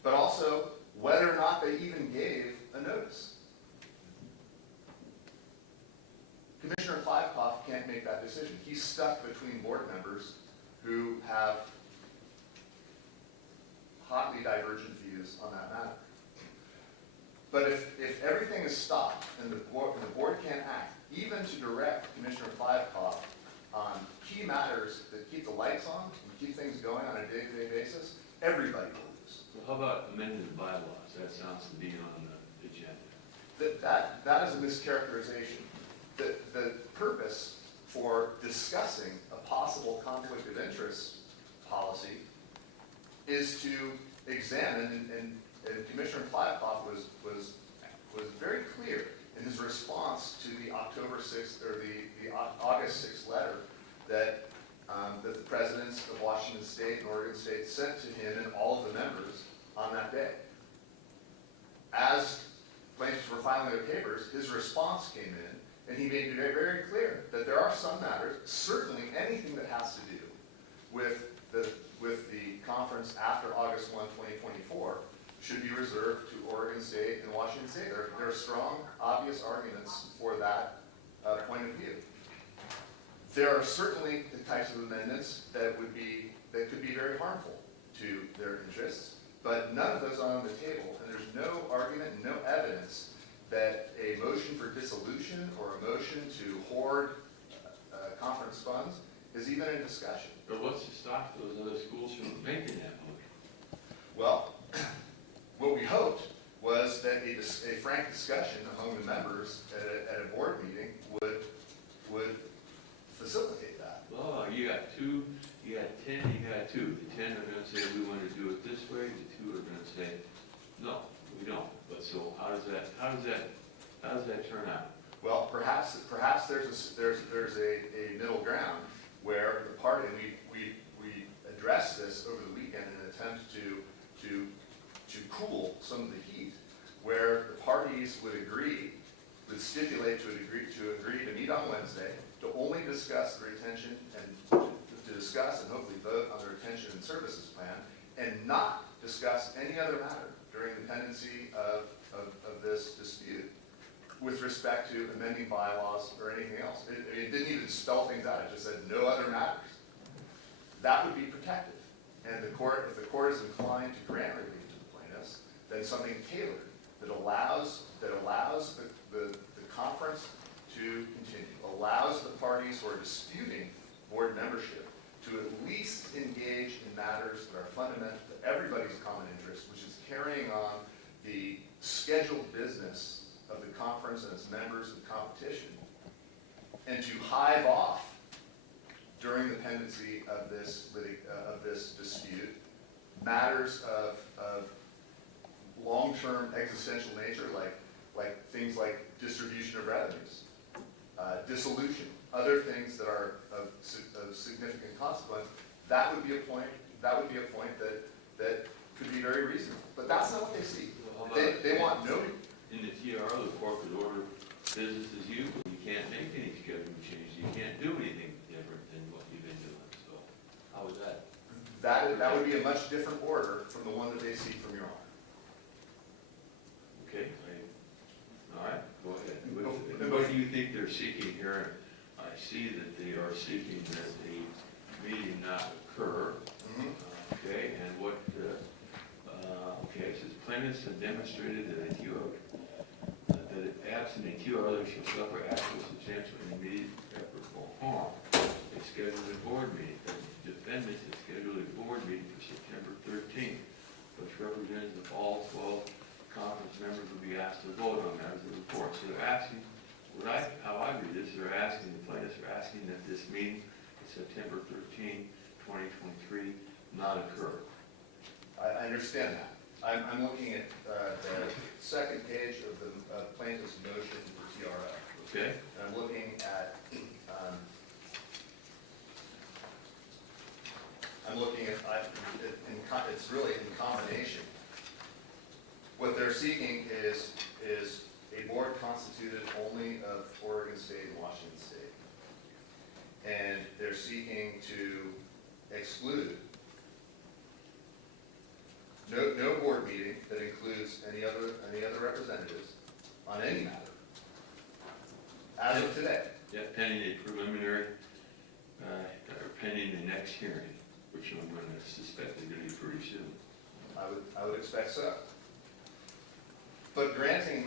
but also whether or not they even gave a notice. Commissioner Kliavkoff can't make that decision. He's stuck between board members who have hotly divergent views on that matter. But if everything is stopped and the board can't act, even to direct Commissioner Kliavkoff on key matters that keep the lights on and keep things going on a day-to-day basis, everybody will lose. So how about amending the bylaws? That sounds to be on the agenda. That is a mischaracterization. The purpose for discussing a possible conflict of interest policy is to examine, and Commissioner Kliavkoff was very clear in his response to the October 6th or the August 6th letter that the presidents of Washington State and Oregon State sent to him and all of the members on that day. As plaintiffs were filing their papers, his response came in, and he made it very, very clear that there are some matters, certainly anything that has to do with the conference after August 1, 2024, should be reserved to Oregon State and Washington State. There are strong, obvious arguments for that point of view. There are certainly the types of amendments that could be very harmful to their interests, but none of those are on the table, and there's no argument and no evidence that a motion for dissolution or a motion to hoard conference funds is even in discussion. But what's to stop those other schools from making that motion? Well, what we hoped was that a frank discussion among the members at a board meeting would facilitate that. Well, you got 2, you got 10, you got 2. The 10 are gonna say, we want to do it this way, the 2 are gonna say, no, we don't. But so how does that turn out? Well, perhaps there's a middle ground where the party, and we addressed this over the weekend in an attempt to cool some of the heat, where the parties would stipulate to agree to meet on Wednesday, to only discuss the retention and to discuss and hopefully vote on the retention and services plan, and not discuss any other matter during the pendency of this dispute with respect to amending bylaws or anything else. It didn't even spell things out, it just said no other matters. That would be protective. And if the court is inclined to grant relief to the plaintiffs, then something tailored that allows the conference to continue, allows the parties who are disputing board membership to at least engage in matters that are fundamental to everybody's common interest, which is carrying on the scheduled business of the conference and its members and competition, and to hive off during the pendency of this dispute matters of long-term existential nature, like things like distribution of revenues, dissolution, other things that are of significant consequence. That would be a point that could be very reasonable. But that's not what they see. They want no. In the TR, the court could order business as usual. You can't make any schedule changes. You can't do anything different than what you've been doing. So how is that? That would be a much different order from the one that they seek from your honor. Okay. All right. Go ahead. What do you think they're seeking here? I see that they are seeking that the meeting not occur. Mm-hmm. Okay. And what? Okay. It says plaintiffs have demonstrated that absent a TR, they shall suffer actual, substantial, and immediate irreparable harm. They scheduled a board meeting. The defendants have scheduled a board meeting for September 13th, which represents if all 12 conference members will be asked to vote on that as a report. So they're asking, how I read this, the plaintiffs are asking that this meeting, September 13, 2023, not occur. I understand that. I'm looking at the second page of the plaintiff's motion for TRO. Okay? And I'm looking at, it's really in combination. What they're seeking is a board constituted only of Oregon State and Washington State. And they're seeking to exclude no board meeting that includes any other representatives on any matter as of today. Yeah, pending a preliminary, or pending the next hearing, which I'm going to suspect is going to be pretty soon. I would expect so. But granting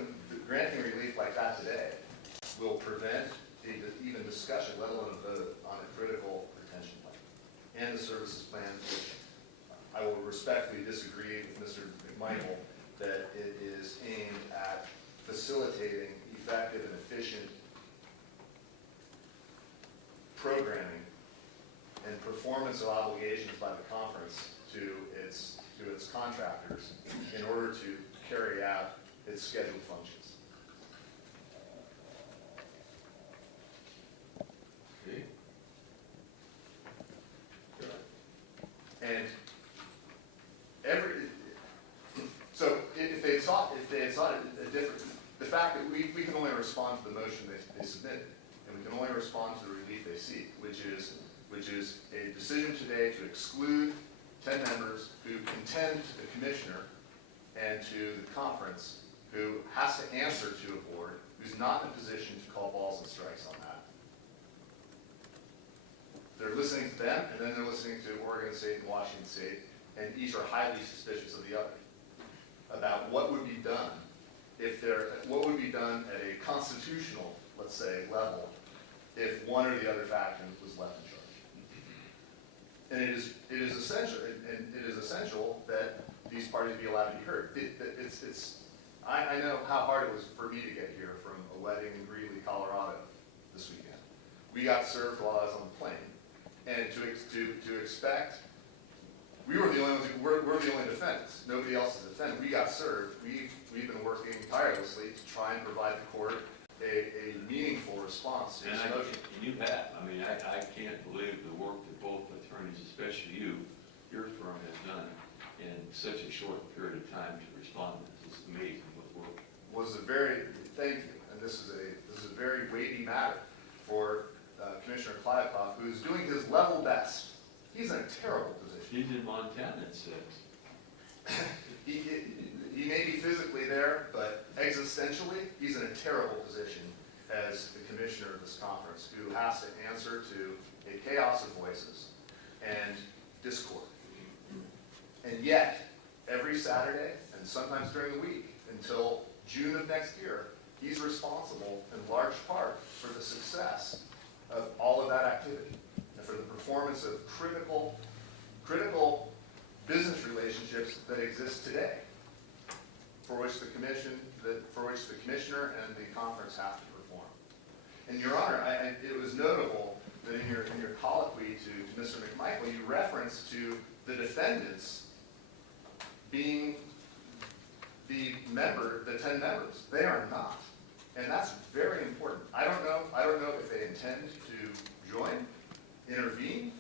relief like that today will prevent even discussion, let alone a vote, on a critical retention plan and the services plan, which I will respectfully disagree with Mr. McMichael that it is aimed at facilitating effective and efficient programming and performance of obligations by the conference to its contractors in order to carry out its scheduled functions. Okay? And so if they had sought a different, the fact that we can only respond to the motion they submitted, and we can only respond to the relief they seek, which is a decision today to exclude 10 members who contend to the commissioner and to the conference, who has to answer to a board who's not in a position to call balls and strikes on that. They're listening to them, and then they're listening to Oregon State and Washington State, and each are highly suspicious of the other about what would be done what would be done at a constitutional, let's say, level if one or the other faction was left in charge. And it is essential that these parties be allowed to be heard. I know how hard it was for me to get here from a wedding in Greeley, Colorado this weekend. We got served while I was on the plane, and to expect, we were the only ones, we're the only defendants. Nobody else is a defendant. We got served. We've been working tirelessly to try and provide the court a meaningful response to And this motion. you have, I mean, I can't believe the work that both attorneys, especially your firm has done in such a short period of time to respond to this. It's amazing what work. Thank you, and this is a very weighty matter for Commissioner Kliavkoff, who's doing his level best. He's in a terrible position. He's in Montana, it says. He may be physically there, but existentially, he's in a terrible position as the commissioner of this conference, who has to answer to a chaos of voices and discord. And yet, every Saturday, and sometimes during the week, until June of next year, he's responsible in large part for the success of all of that activity and for the performance of critical business relationships that exist today, for which the commissioner and the conference have to perform. And Your Honor, it was notable that in your colloquy to Mr. McMichael, you referenced to the defendants being the 10 members. They are not. And that's very important. I don't know if they intend to join, intervene.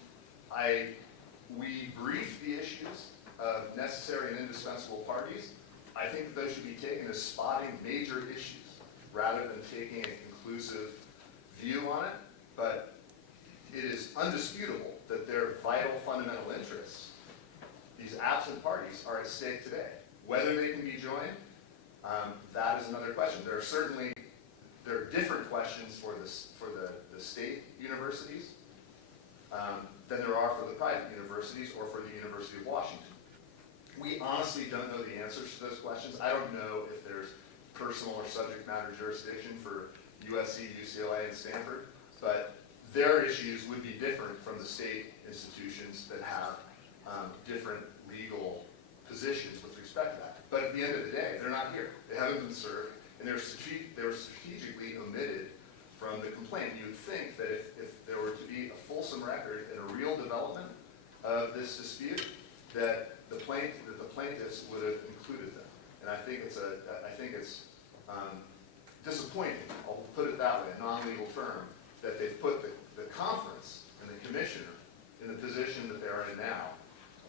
We briefed the issues of necessary and indispensable parties. I think that those should be taken as spotting major issues rather than taking a conclusive view on it. But it is undisputable that their vital fundamental interests, these absent parties, are at stake today. Whether they can be joined, that is another question. There are different questions for the state universities than there are for the private universities or for the University of Washington. We honestly don't know the answers to those questions. I don't know if there's personal or subject matter jurisdiction for USC, UCLA, and Stanford, but their issues would be different from the state institutions that have different legal positions with respect to that. But at the end of the day, they're not here. They haven't been served, and they were strategically omitted from the complaint. You would think that if there were to be a fulsome record and a real development of this dispute, that the plaintiffs would have included them. And I think it's disappointing, I'll put it that way, a non-legal term, that they've put the conference and the commissioner in the position that they are in now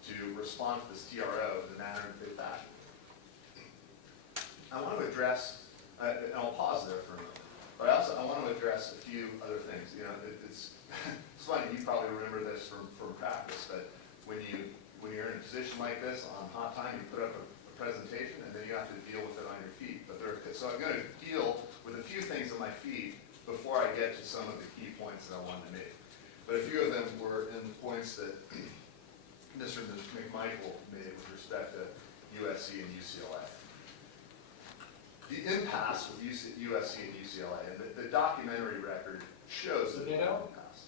to respond to this TRO in the manner that they've fashioned. I want to address, and I'll pause there for a moment, but I want to address a few other things. You know, it's funny, you probably remember this from practice, but when you're in a position like this on hot time, you put up a presentation and then you have to deal with it on your feet. So I'm going to deal with a few things on my feet before I get to some of the key points that I wanted to make. But a few of them were in the points that Mr. McMichael made with respect to USC and UCLA. The impasse with USC and UCLA, and the documentary record shows the impasse.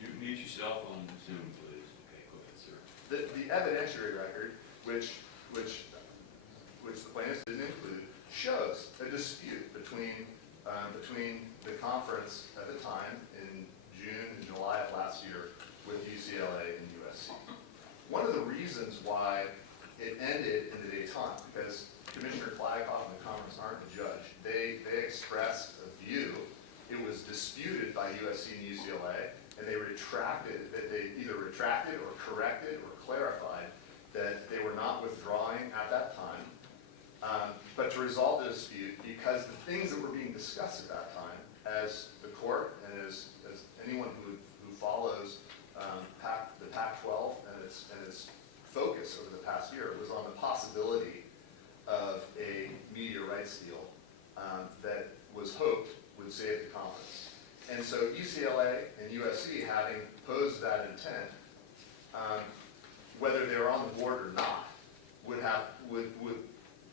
You mute yourself on Zoom, please. Okay, go ahead, sir. The evidentiary record, which the plaintiffs didn't include, shows a dispute between the conference at the time in June and July of last year with UCLA and USC. One of the reasons why it ended in the détente, because Commissioner Kliavkoff and the conference aren't the judge. They expressed a view. It was disputed by USC and UCLA, and they either retracted or corrected or clarified that they were not withdrawing at that time, but to resolve the dispute, because the things that were being discussed at that time, as the court and as anyone who follows the Pac-12 and its focus over the so UCLA and USC, having posed that intent, whether they're on the board or not,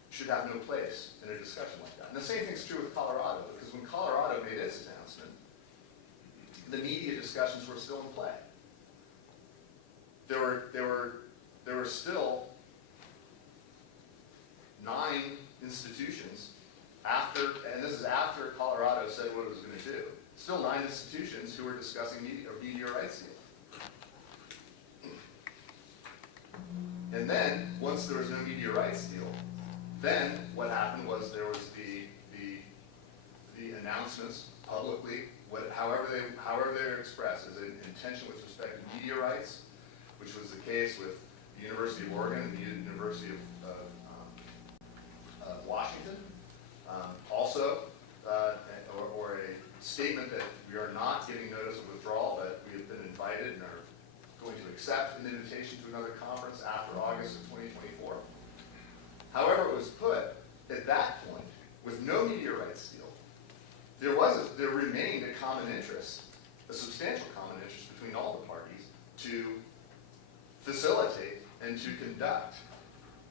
should have no place in a discussion like that. And the same thing's true with Colorado, because when Colorado made its announcement, the media discussions were still in play. There were still 9 institutions after, and this is after Colorado said what it was going to do, still 9 institutions who were discussing media rights deal. And then, once there was no media rights deal, then what happened was there was the announcements publicly, however they were expressed as an intention with respect to media rights, which was the case with the University of Oregon and the University of Washington. Also, or a statement that we are not giving notice of withdrawal, but we have been invited and are going to accept an invitation to another conference after August of 2024. However it was put, at that point, with no media rights deal, there remained a common interest, a substantial common interest between all the parties to facilitate and to conduct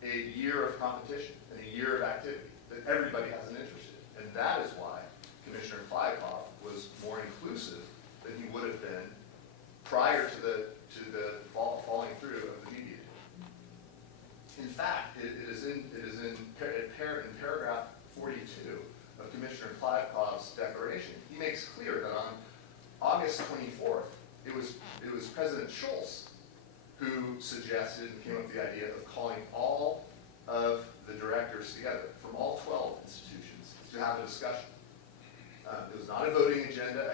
a year of competition and a year of activity that everybody has an interest in. And that is why Commissioner Klykoff was more inclusive than he would have been prior to the falling through of the media deal. In fact, it is in paragraph 42 of Commissioner Klykoff's declaration. He makes clear that on August 24th, it was President Schultz who suggested and came up with the idea of calling all of the directors together from all 12 institutions to have a discussion. It was not a voting agenda.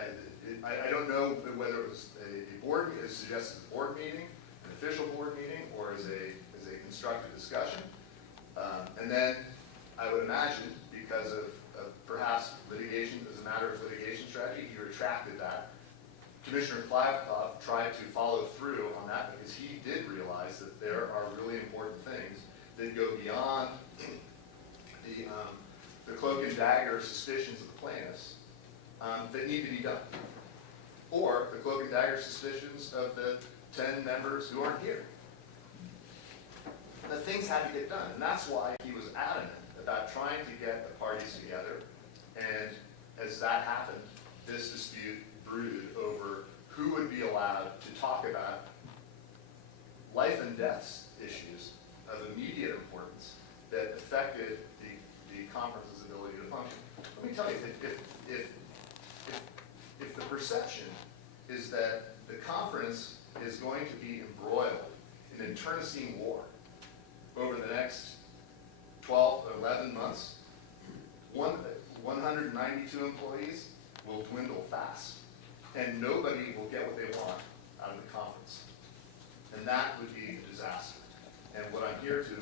I don't know whether it was a board, it suggested a board meeting, an official board meeting, or as a constructive discussion. And then I would imagine, because of perhaps litigation, as a matter of litigation strategy, he retracted that. Commissioner Klykoff tried to follow through on that because he did realize that there are really important things that go beyond the cloak and dagger suspicions of the plaintiffs that need to be done. Or the cloak and dagger suspicions of the 10 members who aren't here. The things had to get done, and that's why he was adamant about trying to get the parties together. And as that happened, this dispute brewed over who would be allowed to talk about life and death issues of immediate importance that affected the conference's ability to function. Let me tell you, if the perception is that the conference is going to be embroiled in an internecine war over the next 12 or 11 months, 192 employees will dwindle fast, and nobody will get what they want out of the conference. And that would be a disaster. And what I'm here to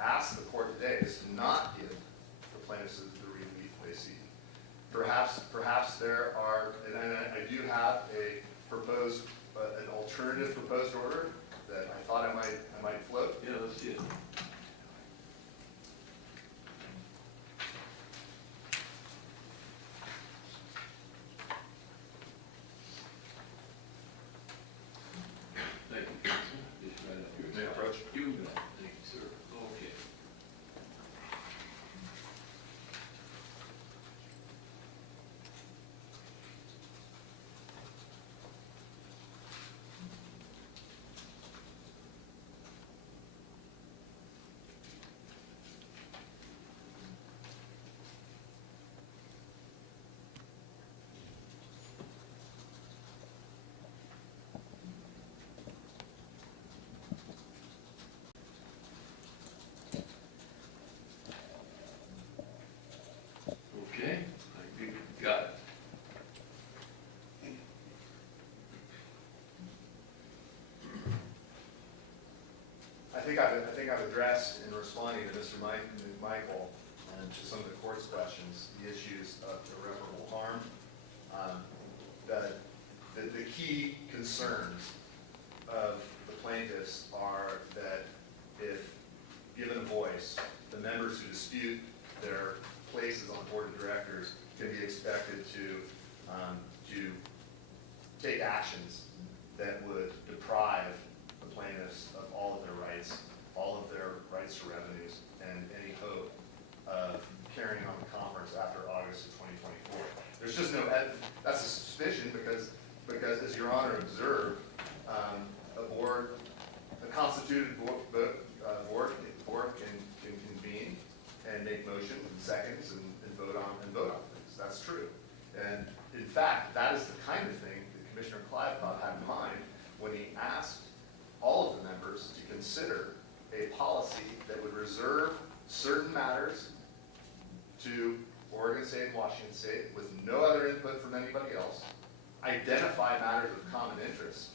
ask the court today is to not give the plaintiffs the relief they seek. Perhaps there are, and I do have an alternative proposed order that I thought I might float. Yeah, let's see it. Thank you, Councilman. Just right up here. May I approach? You bet. Thank you, sir. Okay. Okay, I think we got it. I think I've addressed in responding to Mr. Michael and to some of the court's questions, the issues of irreparable harm. The key concerns of the plaintiffs are that if given a voice, the members who dispute their places on the board of directors can be expected to take actions that would deprive the plaintiffs of all of their rights to revenues, and any hope of carrying on the conference after August of 2024. There's just no, that's a suspicion, because as Your Honor observed, a constituted board can convene and make motions and seconds and vote on things. That's true. And in fact, that is the kind of thing that Commissioner Clive had in mind when he asked all of the members to consider a policy that would reserve certain matters to Oregon State and Washington State with no other input from anybody else, identify matters of common interest,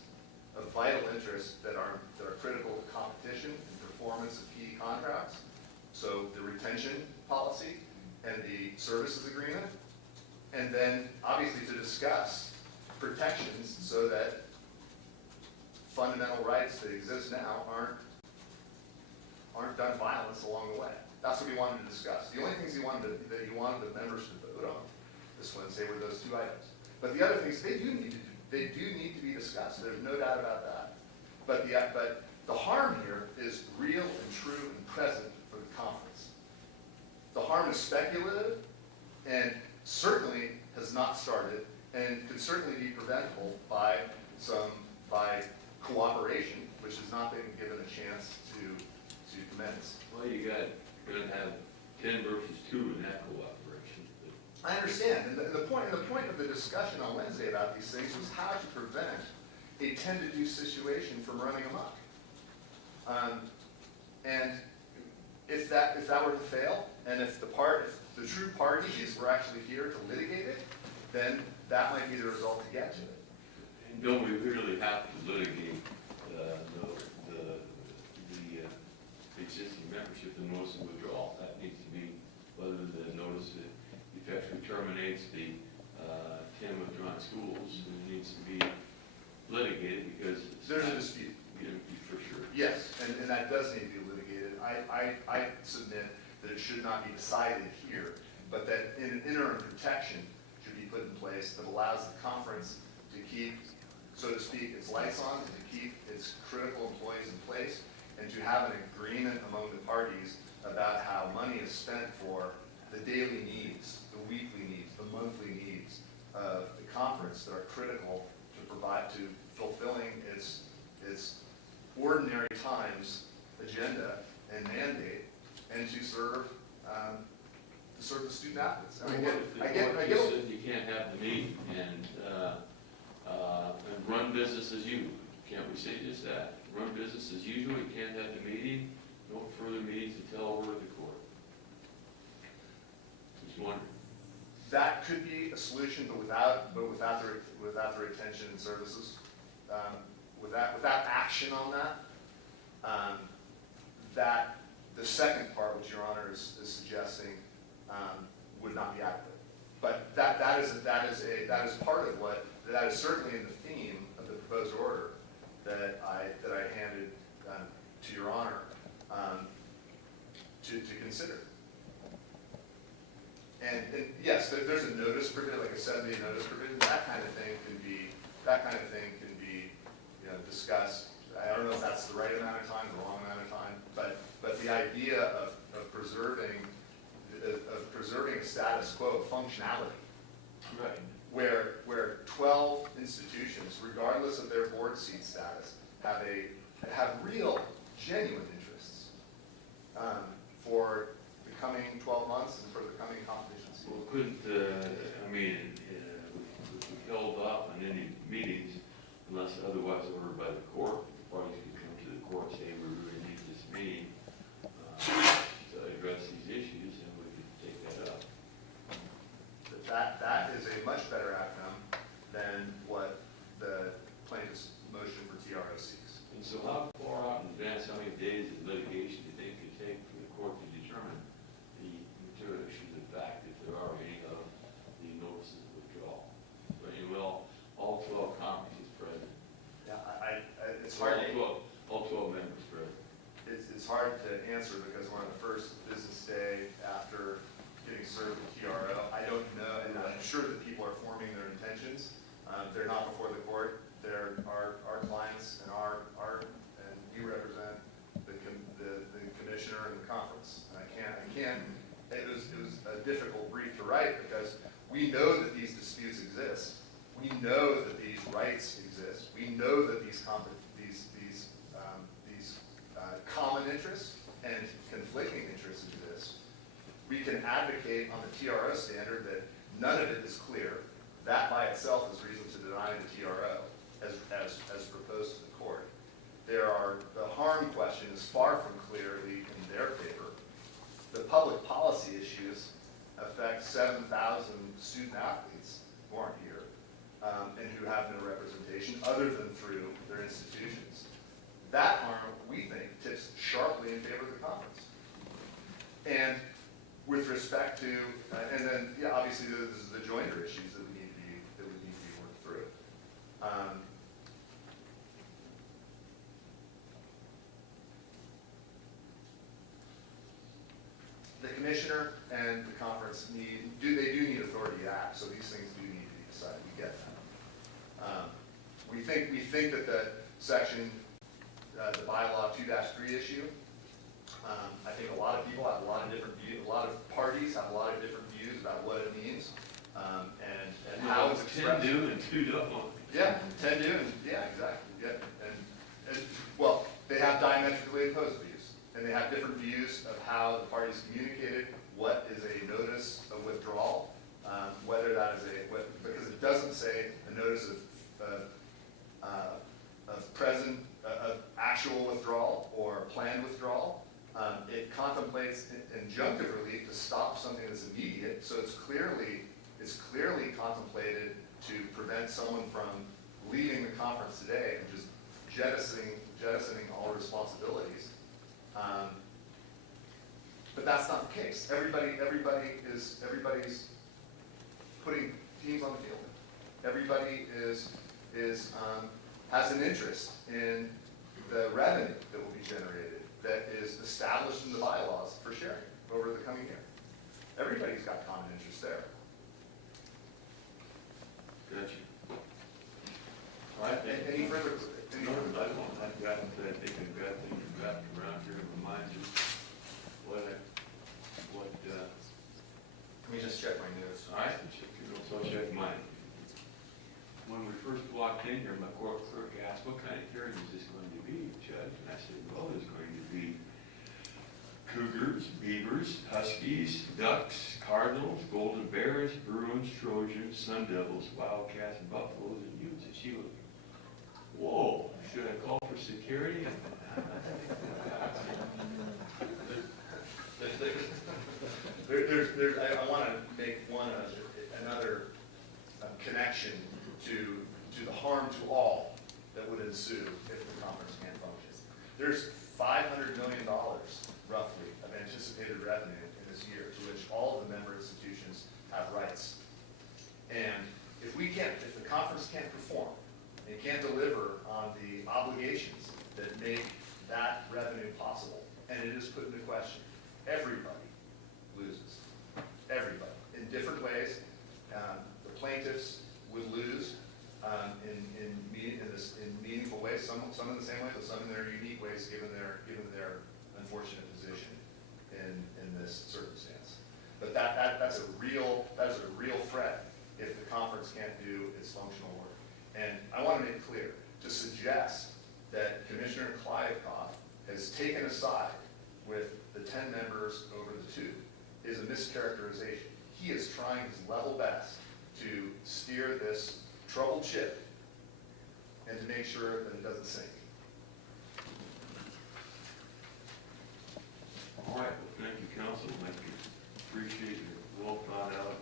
of vital interest that are critical to competition and performance of key contracts, so the retention policy and the services agreement, and then obviously to discuss protections so that fundamental rights that exist now aren't done violence along the way. That's what he wanted to discuss. The only things he wanted the members to vote on this Wednesday were those two items. But the other things, they do need to be discussed. There's no doubt about that. But the harm here is real and true and present for the conference. The harm is speculative and certainly has not started and could certainly be preventable by cooperation, which has not been given a chance to commence. Well, you're gonna have 10 versus 2 in that cooperation. I understand, and the point of the discussion on Wednesday about these things was how to prevent a tend-to-do situation from running amok. And if that were to fail, and if the true parties were actually here to litigate it, then that might be the result to get to it. And don't we really have to litigate the existing membership, the notice of withdrawal? That needs to be, whether the notice effectually terminates the 10 withdrawn schools, it needs to be litigated because There's a dispute. For sure. Yes, and that does need to be litigated. I submit that it should not be decided here, but that an interim protection should be put in place that allows the conference to keep, so to speak, its lights on, and to keep its critical employees in place, and to have an agreement among the parties about how money is spent for the daily needs, the weekly needs, the monthly needs of the conference that are critical to fulfilling its ordinary times agenda and mandate, and to serve the student athletes. And What if you said you can't have the meeting and run business as usual? Can't we say just that? Run business as usual, you can't have the meeting, no further meetings until we're at the court. Just wondering. That could be a solution, but without the retention and services, without action on that, that the second part, which Your Honor is suggesting, would not be adequate. But that is part of that is certainly in the theme of the proposed order that I handed to Your Honor to consider. And yes, there's a notice provision, like a 7-day notice provision. That kind of thing can be discussed. I don't know if that's the right amount of time, the wrong amount of time, but the idea of preserving a status quo of functionality, Right. where 12 institutions, regardless of their board seat status, have real, genuine interests for the coming 12 months and for the coming competition season. Well, couldn't, we held off on any meetings unless otherwise ordered by the court. The parties could come to the court, say, we really need this meeting to address these issues, and we could take that up. That is a much better outcome than what the plaintiff's motion for TRO seeks. And so how far out in advance, how many days of litigation do you think it could take for the court to determine the material issues of fact, if there are any, of the notices of withdrawal? But you will, all 12 conferences present. Yeah, it's hard. All 12 members present. It's hard to answer because we're on the first business day after getting served with TRO. I don't know, and They're not before the court. They're our clients and and you represent the commissioner and the conference. And it was a difficult brief to write because we know that these disputes exist. We know that these rights exist. We know that these common interests and conflicting interests exist. We can advocate on the TRO standard that none of it is clear. That by itself is reason to deny the TRO as proposed to the court. The harm question is far from clearly in their favor. The public policy issues affect 7,000 student athletes who aren't here and who have no representation other than through their institutions. That harm, we think, tips sharply in favor of the conference. And with respect to, and then, yeah, obviously this is the joinder issues that would need to be worked through. The commissioner and the conference do need authority to act, so these things do need to be decided. We get that. We think that the section, the bylaw 2-3 issue, I think a lot of people have a lot of different views, a lot of parties have a lot of different views about what it means, and how it's expressed. 10 do and 2 don't. Yeah, 10 do, and yeah, exactly, yeah. And well, they have diametrically opposed views, and they have different views of how the parties communicated, what is a notice of withdrawal, whether that is because it doesn't say a notice of actual withdrawal or planned withdrawal. It contemplates injunctive relief to stop something that's immediate, so it's clearly contemplated to prevent someone from leaving the conference today and just jettisoning all responsibilities. But that's not the case. Everybody's putting teams on the field. Everybody has an interest in the revenue that will be generated that is established in the bylaws for sharing over the coming year. Everybody's got common interest there. Gotcha. All right, Any further? No, I think I've got things wrapped around here in my mind, just Let me just check my notes. all right, check your notes, I'll check mine. When we first walked in here, my court clerk asked, what kind of hearing is this going to be, Judge? And I said, well, there's going to be cougars, beavers, huskies, ducks, cardinals, golden bears, bruins, trojans, sun devils, wildcats, and buffaloes, and utes. And she went, whoa, should I call for security? I want to make another connection to the harm to all that would ensue if the conference can't function. There's $500 million, roughly, of anticipated revenue in this year to which all of the member institutions have rights. And if the conference can't perform, and can't deliver on the obligations that make that revenue possible, and it is put into question, everybody loses. Everybody, in different ways. The plaintiffs would lose in meaningful ways. Some in the same way, but some in their unique ways, given their unfortunate position in this circumstance. But that's a real threat if the conference can't do its functional work. And I want to make clear, to suggest that Commissioner Kliavkoff has taken a side with the 10 members over the 2 is a mischaracterization. He is trying his level best to steer this troubled ship and to make sure that it doesn't sink. All right, well, thank you, counsel. I appreciate your well thought out.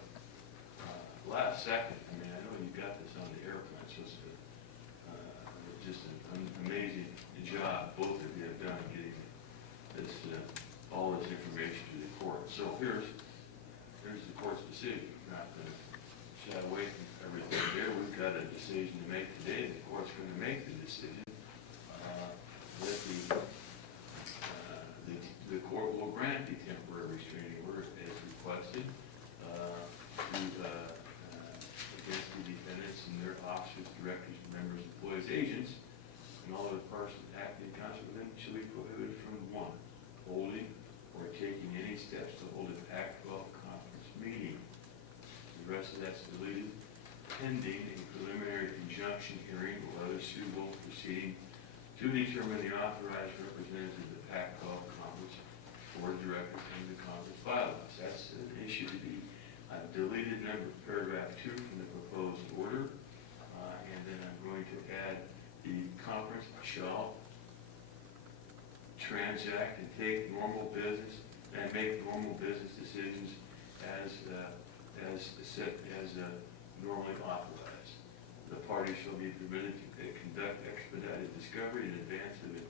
Last second, I mean, I know you got this on the airplane, so it's just an amazing job both of you have done in getting this, all this information to the court. So here's the court's decision. We're not going to shy away from everything here. We've got a decision to make today. The court's going to make the decision that the court will grant the temporary restraining order as requested against the defendants and their officers so that's deleted. Pending a preliminary injunction hearing or other suitable proceeding to determine the authorized representative of the PAC-12 Conference Board of Directors and the Conference bylaws. That's an issue to be deleted. Paragraph 2 from the proposed order. And then I'm going to add the conference shall transact and take normal business and make normal business decisions as normally authorized. The parties shall be permitted to conduct expedited discovery in advance of a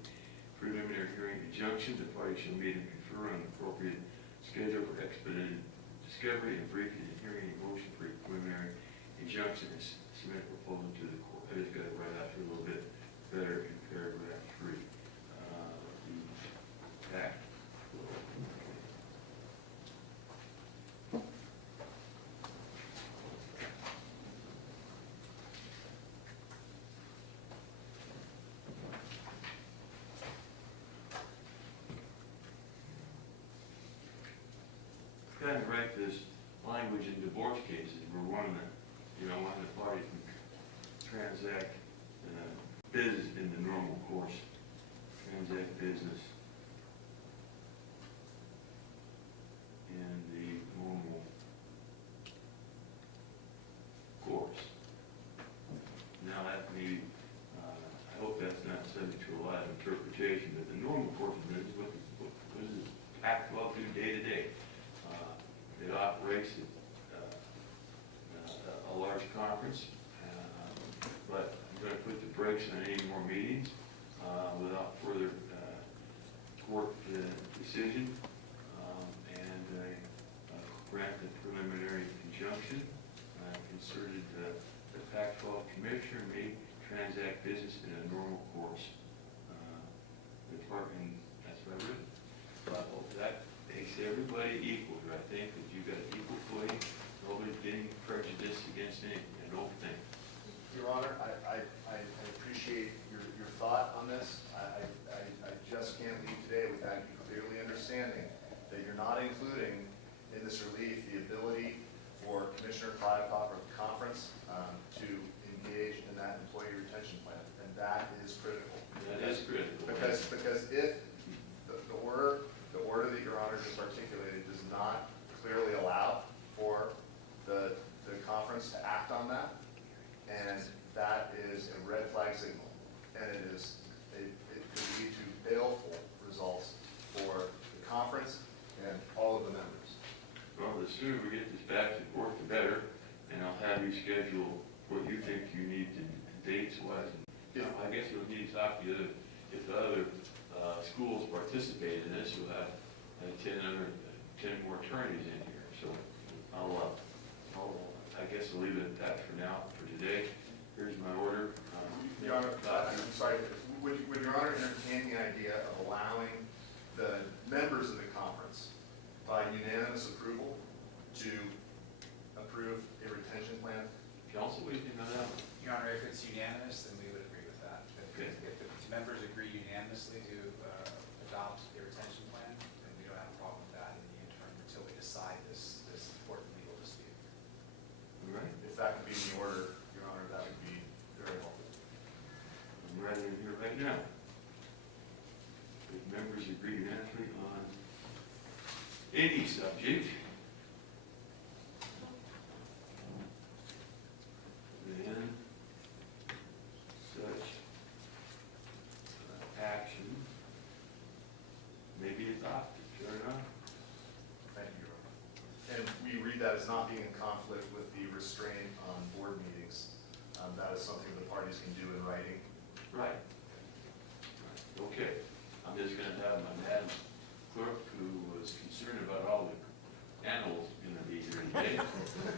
preliminary hearing injunction. The parties shall meet and confer on an appropriate schedule for expedited discovery and briefing and hearing a motion for a preliminary injunction and submit a proposal to the court. I just got it right after a little bit better in paragraph 3. The PAC. Kind of write this language in divorce cases where one of the parties can transact business in the normal course, transact business in the normal course. Now that may, I hope that's not subject to a lot of interpretation, but the normal course of business, what does PAC-12 do day to day? It operates a large conference, but I'm going to put the brakes on any more meetings without further court decision, and grant the preliminary injunction. Inserted the PAC-12 commissioner may transact business in a normal course. The department, that's what I wrote. Well, that makes everybody equal. I think that you got equal footing. Nobody's getting prejudiced against anything. I don't think. Your Honor, I appreciate your thought on this. I just can't leave today without you clearly understanding that you're not including in this relief the ability for Commissioner Klykop or the conference to engage in that employee retention plan, and that is critical. That is critical. Because if the order that Your Honor just articulated does not clearly allow for the conference to act on that, and that is a red flag signal, and it could lead to baleful results for the conference and all of the members. Well, the sooner we get this back to court, the better, and I'll have you schedule what you think you need to dates-wise. I guess you'll need to talk to if the other schools participate in this, you'll have 10 more attorneys in here. So I guess I'll leave it at that for now, for today. Here's my order. Your Honor, I'm sorry, would Your Honor entertain the idea of allowing the members of the conference by unanimous approval to approve a retention plan? Counsel, what do you think on that? Your Honor, if it's unanimous, then we would agree with that. Okay. If the members agree unanimously to adopt a retention plan, then we don't have a problem with that in the interim until we decide this important legal dispute. All right. If that could be in the order, Your Honor, that would be very helpful. I'm writing it here right now. If members agree unanimously on any subject, then such action may be adopted. Fair enough? Thank you, Your Honor. And we read that as not being in conflict with the restraint on board meetings. That is something the parties can do in writing. Right. Okay. I'm just going to have my Madam Clerk, who was concerned about all the animals going to be here today,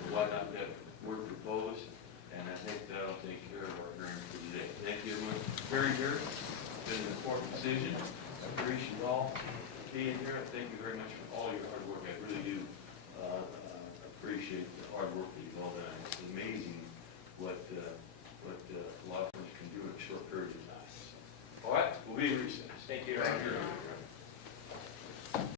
why not that word proposed, and I think that'll take care of our hearing for today. Thank you, everyone. Hearing here, it's been an important decision. I appreciate you all being here. Thank you very much for all your hard work. I really do appreciate the hard work that you've all done. It's amazing what law firms can do in a short period of time. All right, we'll be in recess.